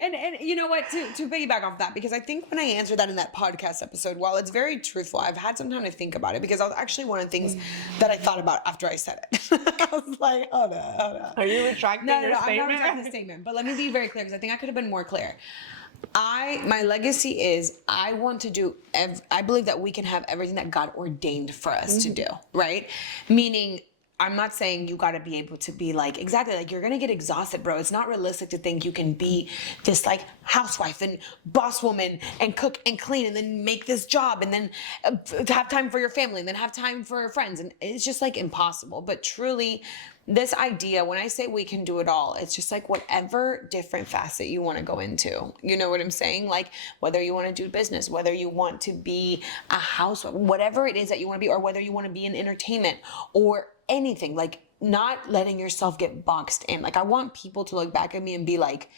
And you know what, to piggyback off that, because I think when I answered that in that podcast episode, while it's very truthful, I've had some time to think about it, because that was actually one of the things that I thought about after I said it. I was like, hold on. Are you retracting your statement? I'm not retracting the statement, but let me be very clear, because I think I could have been more clear. My legacy is, I want to do, I believe that we can have everything that God ordained for us to do, right? Meaning, I'm not saying you got to be able to be like, exactly, like you're going to get exhausted, bro. It's not realistic to think you can be this like housewife and boss woman and cook and clean and then make this job and then have time for your family and then have time for friends. And it's just like impossible. But truly, this idea, when I say we can do it all, it's just like whatever different facet you want to go into. You know what I'm saying? Like whether you want to do business, whether you want to be a housewife, whatever it is that you want to be, or whether you want to be in entertainment or anything, like not letting yourself get boxed in. Like I want people to look back at me and be like,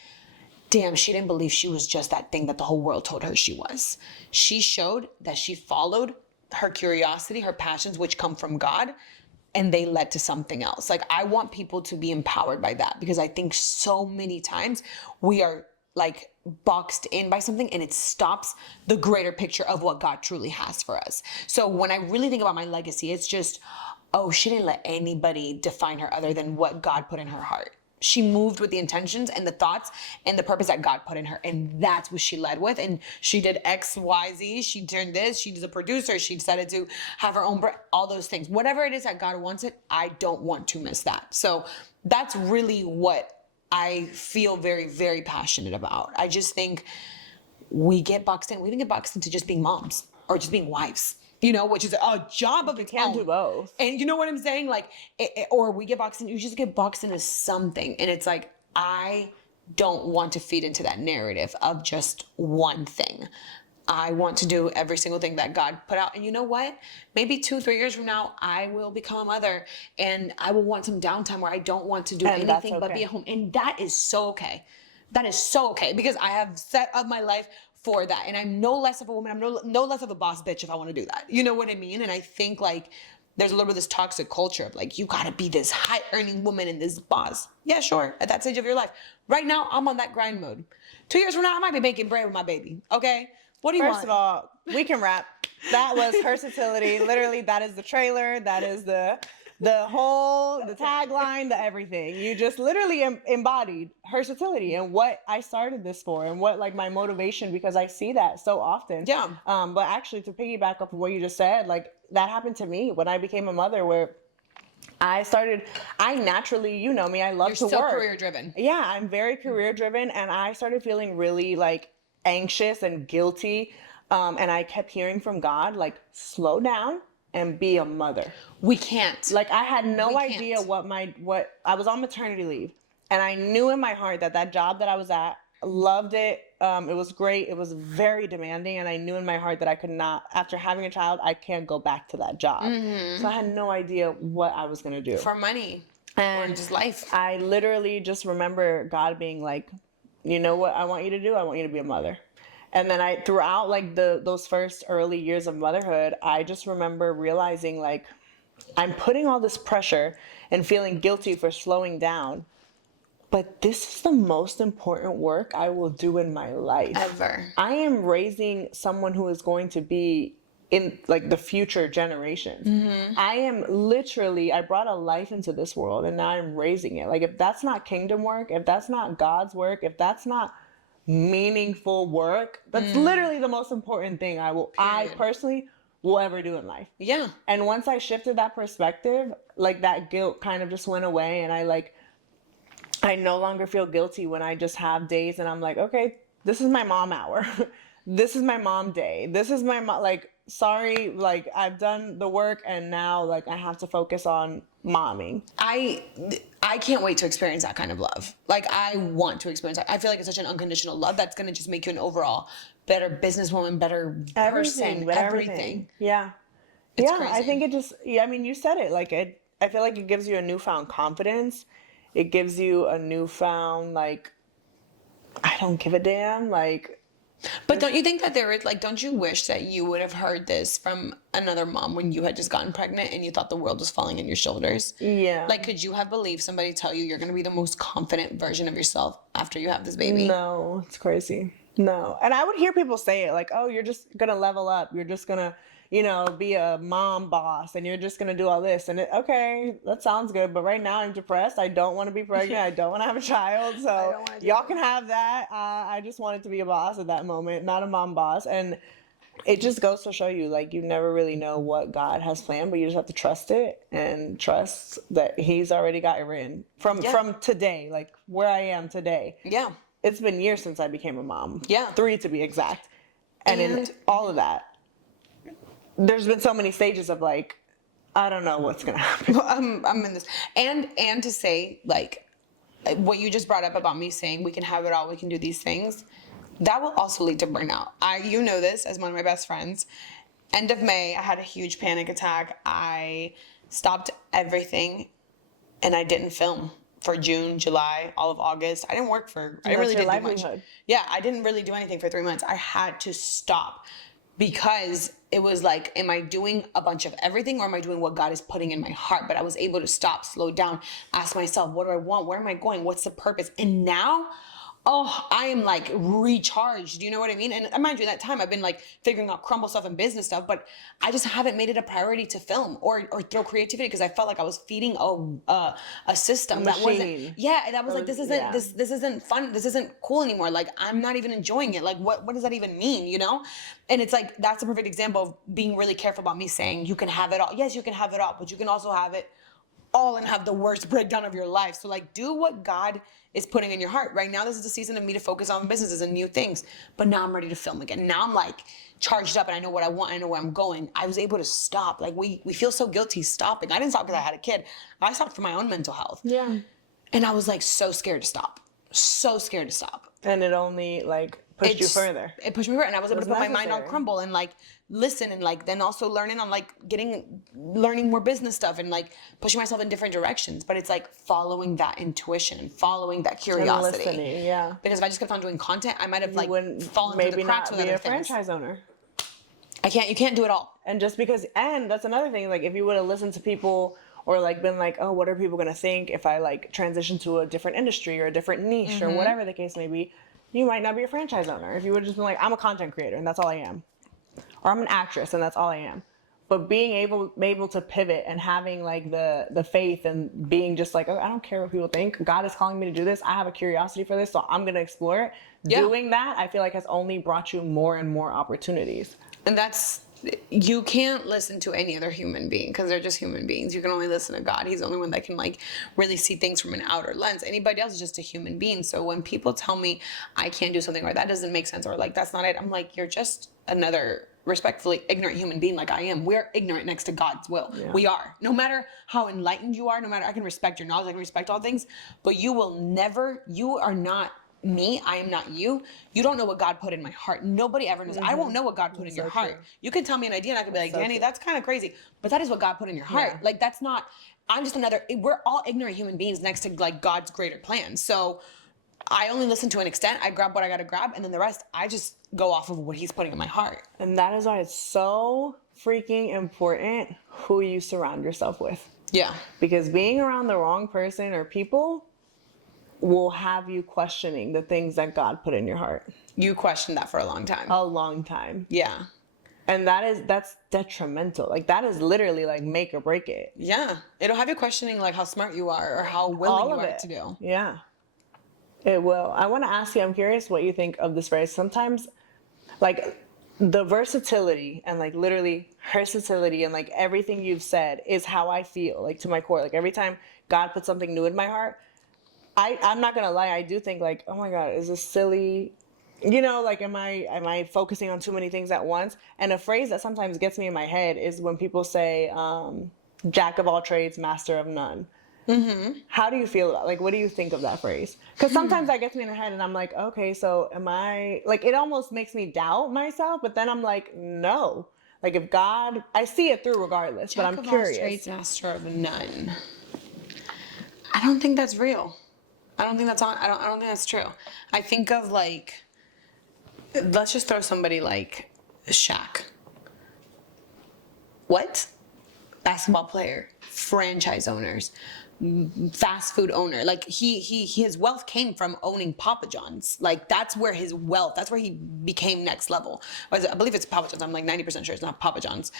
damn, she didn't believe she was just that thing that the whole world told her she was. She showed that she followed her curiosity, her passions, which come from God, and they led to something else. Like I want people to be empowered by that, because I think so many times we are like boxed in by something and it stops the greater picture of what God truly has for us. So when I really think about my legacy, it's just, oh, she didn't let anybody define her other than what God put in her heart. She moved with the intentions and the thoughts and the purpose that God put in her. And that's what she led with. And she did X, Y, Z. She turned this. She's a producer. She decided to have her own brand, all those things. Whatever it is that God wants it, I don't want to miss that. So that's really what I feel very, very passionate about. I just think we get boxed in. We didn't get boxed into just being moms or just being wives. You know, which is a job of its own. You can't do both. And you know what I'm saying? Like, or we get boxed in, you just get boxed into something. And it's like, I don't want to feed into that narrative of just one thing. I want to do every single thing that God put out. And you know what? Maybe 2-3 years from now, I will become a mother and I will want some downtime where I don't want to do anything but be at home. And that is so okay. That is so okay, because I have set up my life for that. And I'm no less of a woman. I'm no less of a boss bitch if I want to do that. You know what I mean? And I think like there's a little bit of this toxic culture of like, you got to be this high earning woman and this boss. Yeah, sure. At that stage of your life. Right now, I'm on that grind mode. 2 years from now, I might be making bread with my baby. Okay. What do you want? First of all, we can wrap. That was Hersatility. Literally, that is the trailer. That is the tagline, the everything. You just literally embodied Hersatility and what I started this for and what like my motivation, because I see that so often. Yeah. But actually, to piggyback off of what you just said, like that happened to me when I became a mother, where I naturally, you know me, I love to work. You're so career driven. Yeah, I'm very career driven, and I started feeling really like anxious and guilty. And I kept hearing from God, like, slow down and be a mother. We can't. Like, I had no idea what I was on maternity leave, and I knew in my heart that job that I was at, loved it. It was great. It was very demanding. And I knew in my heart that I could not, after having a child, I can't go back to that job. So I had no idea what I was going to do. For money. And or just life. I literally just remember God being like, you know what I want you to do? I want you to be a mother. And then throughout like those first early years of motherhood, I just remember realizing like, I'm putting all this pressure and feeling guilty for slowing down. But this is the most important work I will do in my life. Ever. I am raising someone who is going to be in like the future generations. I brought a life into this world and now I'm raising it. Like if that's not kingdom work, if that's not God's work, if that's not meaningful work, that's literally the most important thing I personally will ever do in life. Yeah. And once I shifted that perspective, like that guilt kind of just went away, and I no longer feel guilty when I just have days and I'm like, okay, this is my mom hour. This is my mom day. This is my mom, like, sorry, like I've done the work and now like I have to focus on momming. I can't wait to experience that kind of love. Like I want to experience that. I feel like it's such an unconditional love that's going to just make you an overall better businesswoman, better person, everything. Yeah. It's yeah, crazy. I think it just, I mean, you said it, like I feel like it gives you a newfound confidence. It gives you a newfound, like, I don't give a damn, like. But don't you think that there is, like, don't you wish that you would have heard this from another mom when you had just gotten pregnant and you thought the world was falling on your shoulders? Yeah. Like, could you have believed somebody tell you you're going to be the most confident version of yourself after you have this baby? No, it's crazy. No. And I would hear people say it, like, oh, you're just going to level up. You're just going to, you know, be a mom boss and you're just going to do all this. And okay, that sounds good. But right now I'm depressed. I don't want to be pregnant. I don't want to have a child. So y'all can have that. I just wanted to be a boss at that moment, not a mom boss. And it just goes to show you, like, you never really know what God has planned, but you just have to trust it and trust that he's already got it written from today, like where I am today. Yeah. It's been years since I became a mom. Yeah. 3 to be exact. And in all of that, there's been so many stages of like, I don't know what's gonna happen. Well, I'm in this, and to say, like, what you just brought up about me saying we can have it all, we can do these things, that will also lead to burnout. You know this as one of my best friends. End of May, I had a huge panic attack. I stopped everything, and I didn't film for June, July, all of August. I didn't really do much. Yeah, I didn't really do anything for 3 months. I had to stop. Because it was like, am I doing a bunch of everything or am I doing what God is putting in my heart? But I was able to stop, slow down, ask myself, what do I want? Where am I going? What's the purpose? And now, I am like recharged. Do you know what I mean? And mind you, that time I've been like figuring out Crumbl stuff and business stuff, but I just haven't made it a priority to film or throw creativity because I felt like I was feeding a system that wasn't. Yeah, that was like, this isn't fun. This isn't cool anymore. Like I'm not even enjoying it. Like what does that even mean? You know? And it's like that's a perfect example of being really careful about me saying you can have it all. Yes, you can have it all, but you can also have it all and have the worst breakdown of your life. So like do what God is putting in your heart. Right now, this is the season of me to focus on businesses and new things. But now I'm ready to film again. Now I'm like charged up and I know what I want. I know where I'm going. I was able to stop. Like we feel so guilty stopping. I didn't stop because I had a kid. I stopped for my own mental health. Yeah. And I was like so scared to stop. So scared to stop. And it only like pushed you further. It pushed me further, and I was able to put my mind on necessary. Crumbl and like listen, and like then also learning on like learning more business stuff and like pushing myself in different directions. But it's like following that intuition and following that curiosity. And listening, yeah. Because if I just kept on doing content, I might have like fallen maybe through the cracks not with be other a things. franchise owner. You can't do it all. And just because, and that's another thing, like if you would have listened to people or like been like, oh, what are people going to think if I like transition to a different industry or a different niche or whatever the case may be, you might not be a franchise owner. If you would have just been like, I'm a content creator and that's all I am. Or I'm an actress and that's all I am. But being able to pivot and having like the faith and being just like, oh, I don't care what people think. God is calling me to do this. I have a curiosity for this, so I'm going to explore it. Yeah. Doing that, I feel like has only brought you more and more opportunities. And you can't listen to any other human being because they're just human beings. You can only listen to God. He's the only one that can like really see things from an outer lens. Anybody else is just a human being. So when people tell me I can't do something or that doesn't make sense or like that's not it, I'm like, you're just another respectfully ignorant human being like I am. We're ignorant next to God's will. Yeah. We are. No matter how enlightened you are, no matter, I can respect your knowledge, I can respect all things, but you are not me, I am not you. You don't know what God put in my heart. Nobody ever knows. I won't know what God put in your heart. True. You can tell me an idea and I can be like, Danny, that's kind of crazy. But that is what God put in your heart. Yeah. Like that's not, we're all ignorant human beings next to like God's greater plan. So I only listen to an extent. I grab what I got to grab. And then the rest, I just go off of what he's putting in my heart. And that is why it's so freaking important who you surround yourself with. Yeah. Because being around the wrong person or people will have you questioning the things that God put in your heart. You questioned that for a long time. A long time. Yeah. And that's detrimental. Like that is literally like make or break it. Yeah. It'll have you questioning like how smart you are or how willing you are to do. Yeah. It will. I want to ask you, I'm curious what you think of this phrase. Sometimes like the versatility and like literally hersatility and like everything you've said is how I feel like to my core. Like every time God puts something new in my heart, I'm not gonna lie, I do think like, oh my God, is this silly? You know, like am I focusing on too many things at once? And a phrase that sometimes gets me in my head is when people say, jack of all trades, master of none. Mm-hmm. How do you feel about like what do you think of that phrase? Because sometimes that gets me in the head and I'm like, okay, so am I like it almost makes me doubt myself, but then I'm like, no. Like if God, I see it through regardless, but I'm curious. Jack of all trades, master of none. I don't think that's real. I don't think think that's true. I think of like, let's just throw somebody like Shaq. What? Basketball player, franchise owners, fast food owner. Like his wealth came from owning Papa John's. Like that's where his wealth, that's where he became next level. I believe it's Papa John's. I'm like 90% sure it's not Papa John's.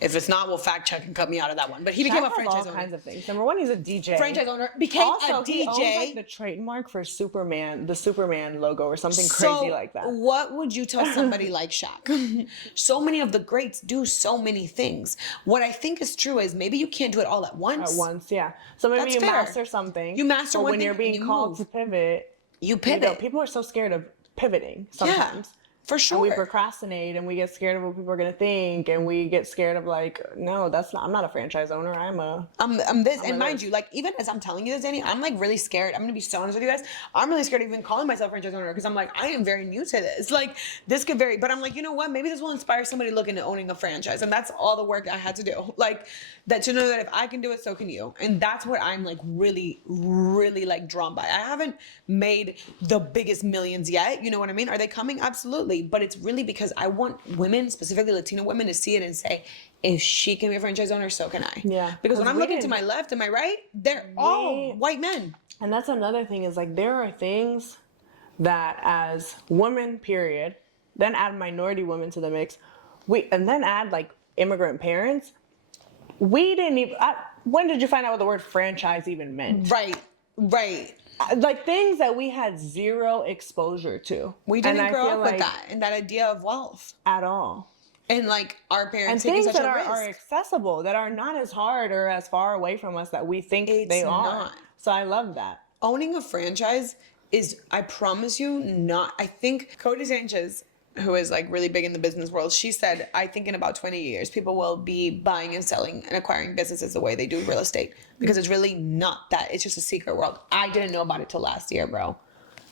If it's not, we'll fact check and cut me out of that one. But he became a franchise owner. All kinds of things. Number one, he's a DJ. Franchise owner became also, a DJ. He owns like the trademark for Superman, the Superman logo or something crazy like that. What would you tell somebody like Shaq? So many of the greats do so many things. What I think is true is maybe you can't do it all at once. At once, yeah. So maybe That's you fair. master something. You master one when thing you're being and you called move. to pivot. You pivot. You know, people are so scared of pivoting sometimes. Yeah, for sure. And we procrastinate and we get scared of what people are going to think and we get scared of like, no, I'm not a franchise owner. I'm this. And mind you, like even as I'm telling you this, Danny, I'm like really scared. I'm going to be so honest with you guys. I'm really scared of even calling myself a franchise owner because I'm like, I am very new to this. Like this could vary, but I'm like, you know what? Maybe this will inspire somebody looking at owning a franchise. And that's all the work I had to do. Like that to know that if I can do it, so can you. And that's what I'm like really, really like drawn by. I haven't made the biggest millions yet. You know what I mean? Are they coming? Absolutely. But it's really because I want women, specifically Latino women, to see it and say, if she can be a franchise owner, so can I. Yeah. Because when I'm looking to my left and my right, they're all white men. And that's another thing is like there are things that as women, period, then add minority women to the mix, and then add like immigrant parents. We didn't even, when did you find out what the word franchise even meant? Right. Like things that we had zero exposure to. We didn't grow up with that and that idea of wealth. At all. And like our parents and taking things such that a risk. are accessible, that are not as hard or as far away from us that we think they are. Not. So I love that. Owning a franchise is, I promise you, not. I think Cody Sanchez, who is like really big in the business world, she said, I think in about 20 years, people will be buying and selling and acquiring businesses the way they do real estate because it's really not that. It's just a secret world. I didn't know about it till last year, bro.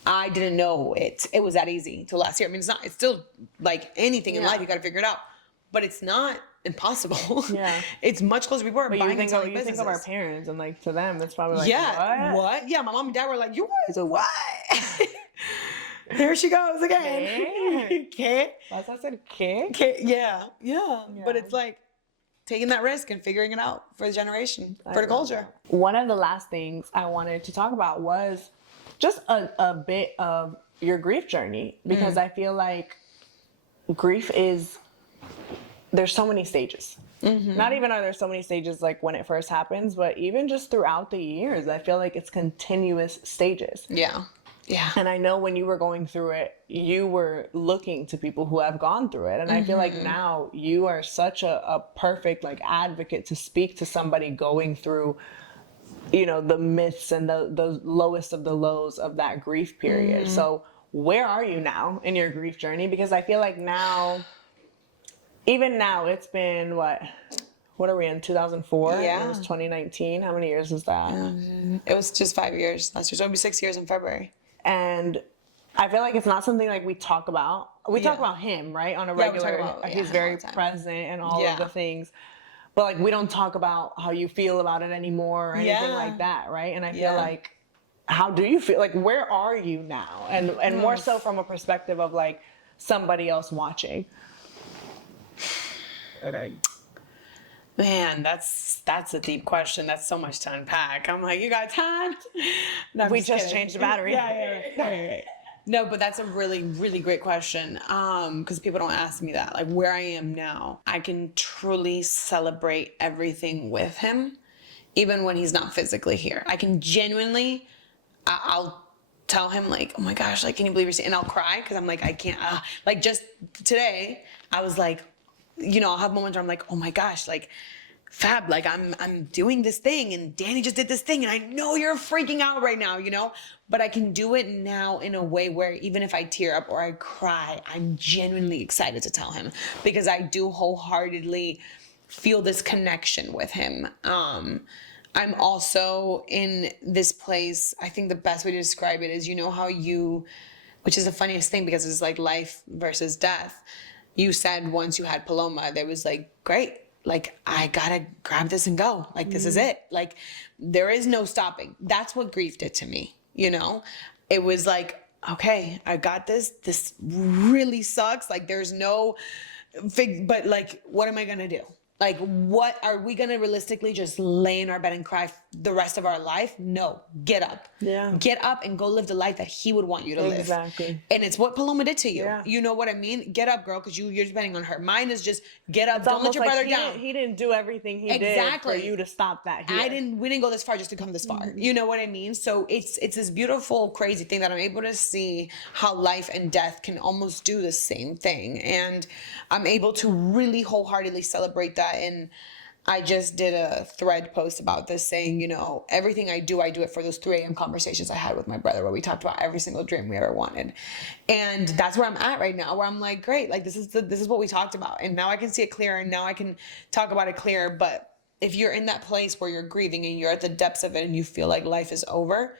I didn't know it was that easy till last year. I mean, it's still like anything in life, you got to figure it out, but it's not impossible. Yeah. It's much closer. People are But buying you think, and selling you think of our parents, and like to them, it's probably like, yeah, what? Yeah, my mom and dad were like, you guys are what? Here she goes again. Can't. That's what I said, can't. Yeah. But it's like taking that risk and figuring it out for the generation, for the culture. One of the last things I wanted to talk about was just a bit of your grief journey, because I feel like grief there's so many stages. Not even are there so many stages like when it first happens, but even just throughout the years, I feel like it's continuous stages. Yeah. And I know when you were going through it, you were looking to people who have gone through it. And I feel like now you are such a perfect like advocate to speak to somebody going through, you know, the myths and the lowest of the lows of that grief period. So where are you now in your grief journey? Because I feel like now, even now, it's been what are we in, 2004? Yeah. It was 2019. How many years is that? It was just 5 years last year. So it'll be 6 years in February. And I feel like it's not something like we talk about. We talk about him, right? On a regular, he's very present and all of the things. But like, we don't talk about how you feel about it anymore or anything like that, right? And I feel like, how do you feel? Like, where are you now? And more so from a perspective of like somebody else watching. Okay. Man, that's a deep question. That's so much to unpack. I'm like, you got time? No, we just changed the battery. Yeah. No, but that's a really, really great question. Because people don't ask me that. Like, where I am now, I can truly celebrate everything with him, even when he's not physically here. I can genuinely, I'll tell him like, oh my gosh, like, can you believe you're seeing? And I'll cry because I'm like, I can't. Like, just today, I was like, you know, I'll have moments where I'm like, oh my gosh, like, Fab, like I'm doing this thing and Danny just did this thing and I know you're freaking out right now, you know, but I can do it now in a way where even if I tear up or I cry, I'm genuinely excited to tell him because I do wholeheartedly feel this connection with him. I'm also in this place, I think the best way to describe it is, you know how which is the funniest thing because it's like life versus death. You said once you had Paloma, there was like, great. Like, I gotta grab this and go. Like, this is it. Like, there is no stopping. That's what grief did to me, you know? It was like, okay, I got this. This really sucks. Like, there's no but like, what am I gonna do? Like, what are we gonna realistically just lay in our bed and cry the rest of our life? No, get up. Yeah. Get up and go live the life that he would want you to live. Exactly. And it's what Paloma did to you. Yeah. You know what I mean? Get up, girl, because you're depending on her. Mine is just get up. It's don't let your like brother down. He didn't do everything he did for you to stop that here. We didn't go this far just to come this far. You know what I mean? So it's this beautiful, crazy thing that I'm able to see how life and death can almost do the same thing. And I'm able to really wholeheartedly celebrate that. And I just did a thread post about this saying, you know, everything I do it for those 3 a.m. conversations I had with my brother where we talked about every single dream we ever wanted. And that's where I'm at right now, where I'm like, great, like this is what we talked about. And now I can see it clearer and now I can talk about it clearer. But if you're in that place where you're grieving and you're at the depths of it and you feel like life is over,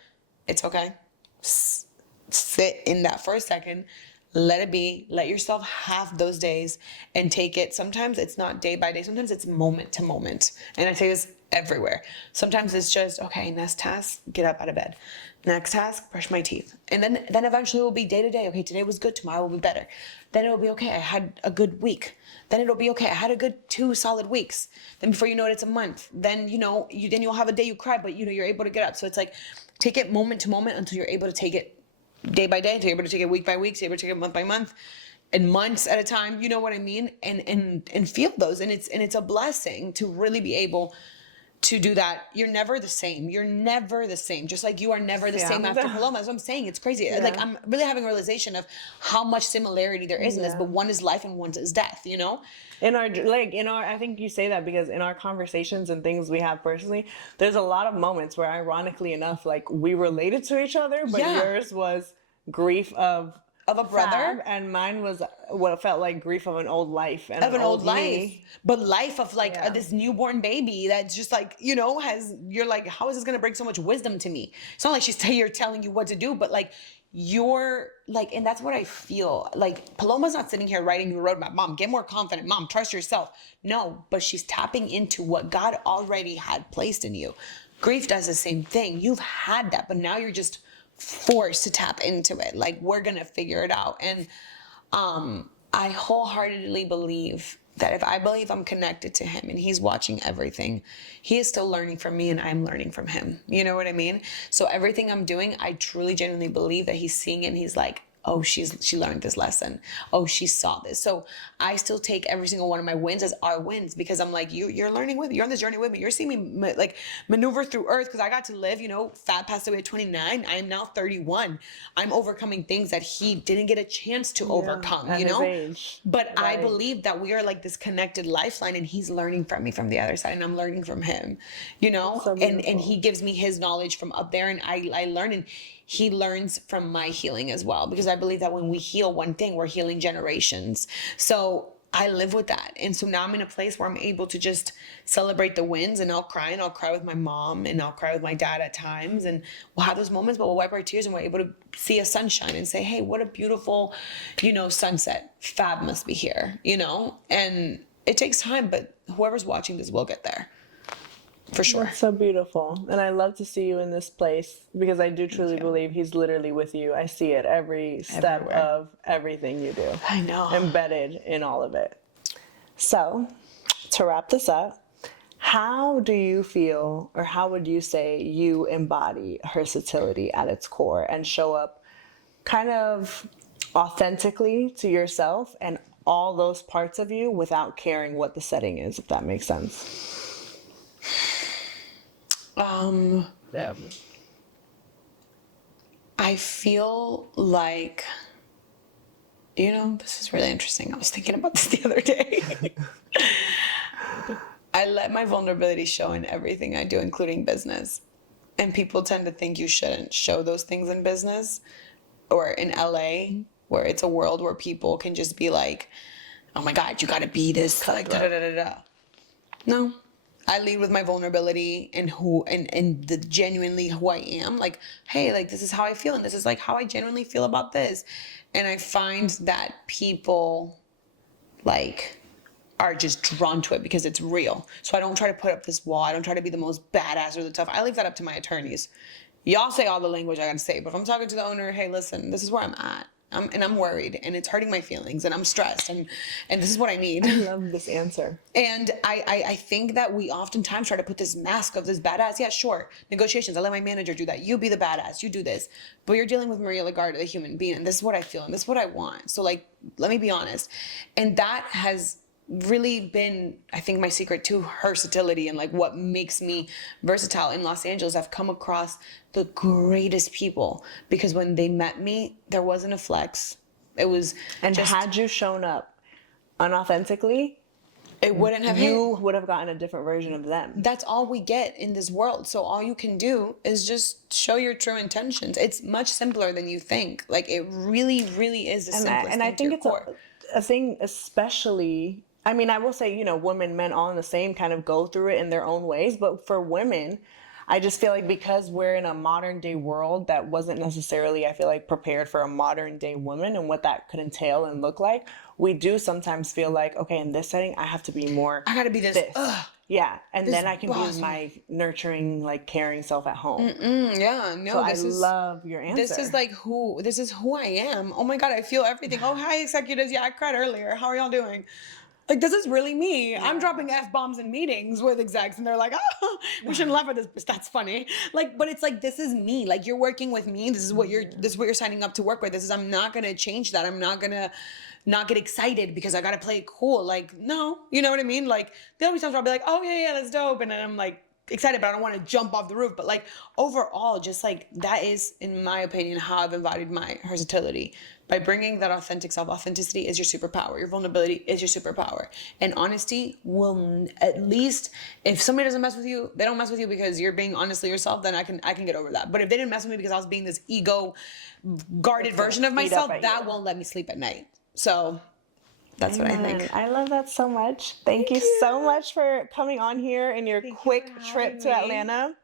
it's okay. Sit in that for a second. Let it be. Let yourself have those days and take it. Sometimes it's not day by day. Sometimes it's moment to moment. And I say this everywhere. Sometimes it's just, okay, next task, get up out of bed. Next task, brush my teeth. And then eventually it will be day to day. Okay, today was good. Tomorrow will be better. Then it'll be okay. I had a good week. Then it'll be okay. I had a good 2 solid weeks. Then before you know it, it's a month. Then, you know, then you'll have a day you cry, but you know, you're able to get up. So it's like, take it moment to moment until you're able to take it day by day, to be able to take it week by week, to be able to take it month by month, and months at a time. You know what I mean? And feel those. And it's a blessing to really be able to do that. You're never the same. You're never the same. Just like you are never the same after Paloma. That's what I'm saying. It's crazy. Yeah. Like, I'm really having a realization of how much similarity there is in this, but one is life and one is death, you know? I think you say that because in our conversations and things we have personally, there's a lot of moments where ironically enough, like we related to each other, but yours was grief of a brother, and mine was what felt like grief of an old life and of an old life, me. But life of like this newborn baby that's just like, you know, you're like, how is this gonna bring so much wisdom to me? It's not like she's here telling you what to do, but like you're like, and that's what I feel like. Paloma's not sitting here writing your roadmap. Mom, get more confident. Mom, trust yourself. No, but she's tapping into what God already had placed in you. Grief does the same thing. You've had that, but now you're just forced to tap into it. Like, we're going to figure it out. And I wholeheartedly believe that if I believe I'm connected to him and he's watching everything, he is still learning from me and I'm learning from him. You know what I mean? So everything I'm doing, I truly genuinely believe that he's seeing it and he's like, oh, she learned this lesson. Oh, she saw this. So I still take every single one of my wins as our wins, because I'm like, you're learning with me. You're on this journey with me. You're seeing me like maneuver through earth, because I got to live, Fat passed away at 29. I am now 31. I'm overcoming things that he didn't get a chance to overcome, at his age. But I believe that we are like this connected lifeline, and he's learning from me from the other side and I'm learning from him, So and he gives me his knowledge from up there, and I learn, and he learns from my healing as well, because I believe that when we heal one thing, we're healing generations. So I live with that. And so now I'm in a place where I'm able to just celebrate the wins, and I'll cry with my mom, and I'll cry with my dad at times, and we'll have those moments, but we'll wipe our tears and we're able to see a sunshine and say, hey, what a beautiful, sunset. Fab must be here, and it takes time, but whoever's watching this will get there. For sure. That's so beautiful. And I love to see you in this place, because I do truly believe he's literally with you. I see it every step of everything you do. I know. Embedded in all of it. So, to wrap this up, how do you feel, or how would you say you embody versatility at its core and show up kind of authentically to yourself and all those parts of you without caring what the setting is, if that makes sense? I feel like, this is really interesting. I was thinking about this the other day. I let my vulnerability show in everything I do, including business. And people tend to think you shouldn't show those things in business, or in LA, where it's a world where people can just be like, oh my God, you gotta be this, like, da-da-da-da-da. No. I lead with my vulnerability and the genuinely who I am. Like, hey, like, this is how I feel, and this is like how I genuinely feel about this. And I find that people like are just drawn to it because it's real. So I don't try to put up this wall. I don't try to be the most badass or the tough. I leave that up to my attorneys. Y'all say all the language I gotta say, but if I'm talking to the owner, hey, listen, this is where I'm at. I'm worried, and it's hurting my feelings, and I'm stressed, and this is what I need. I love this answer. And I think that we oftentimes try to put this mask of this badass. Yeah, sure. Negotiations. I let my manager do that. You be the badass. You do this. But you're dealing with Maria Legarda, the human being, and this is what I feel, and this is what I want. So, like, let me be honest. And that has really been, I think, my secret to versatility, and like what makes me versatile in Los Angeles. I've come across the greatest people, because when they met me, there wasn't a flex. It was had you shown up unauthentically, it wouldn't have you would have gotten a different version of them. That's all we get in this world. So all you can do is just show your true intentions. It's much simpler than you think. Like, it really, really is the simplest thing. And I think it's core. a thing, especially, I mean, I will say, women, men, all in the same, kind of go through it in their own ways. But for women, I just feel like because we're in a modern day world that wasn't necessarily, I feel like, prepared for a modern day woman and what that could entail and look like, we do sometimes feel like, okay, in this setting, I have to be more. I gotta be this. Yeah, and then I can be my nurturing, like, caring self at home. Yeah, no. So I love your answer. This is who I am. Oh my God, I feel everything. Oh, hi, executives. Yeah, I cried earlier. How are y'all doing? Like, this is really me. Yeah. I'm dropping F-bombs in meetings with execs, and they're like, oh, we shouldn't laugh at this, but that's funny. Like, but it's like, this is me. Like, you're working with me. This is what you're signing up to work with. I'm not going to change that. I'm not going to not get excited because I got to play it cool. Like, no, you know what I mean? Like, there'll be times where I'll be like, oh yeah, that's dope. And then I'm like excited, but I don't want to jump off the roof. But like, overall, just like, that is, in my opinion, how I've embodied my versatility. By bringing that authentic self. Authenticity is your superpower. Your vulnerability is your superpower. And honesty will, at least, if somebody doesn't mess with you, they don't mess with you because you're being honestly yourself, then I can get over that. But if they didn't mess with me because I was being this ego guarded version of myself, that won't let me sleep at night. So that's what I think. I love that so much. Thank you so much for coming on here in your quick trip to Atlanta.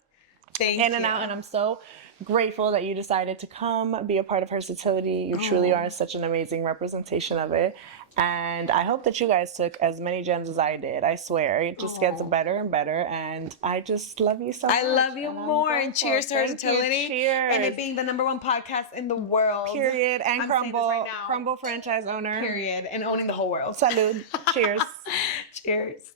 Thank you. In and out. And I'm so grateful that you decided to come be a part of Hersatility. You truly are such an amazing representation of it. And I hope that you guys took as many gems as I did. I swear, it just gets better and better. And I just love you so much. I love you more. And cheers to Thank you. Hersatility. Cheers. And it being the #1 podcast in the world. Period. And I'm saying this Crumbl, right now. Crumbl franchise owner. Period. And owning the whole world. Salud. Cheers. Cheers.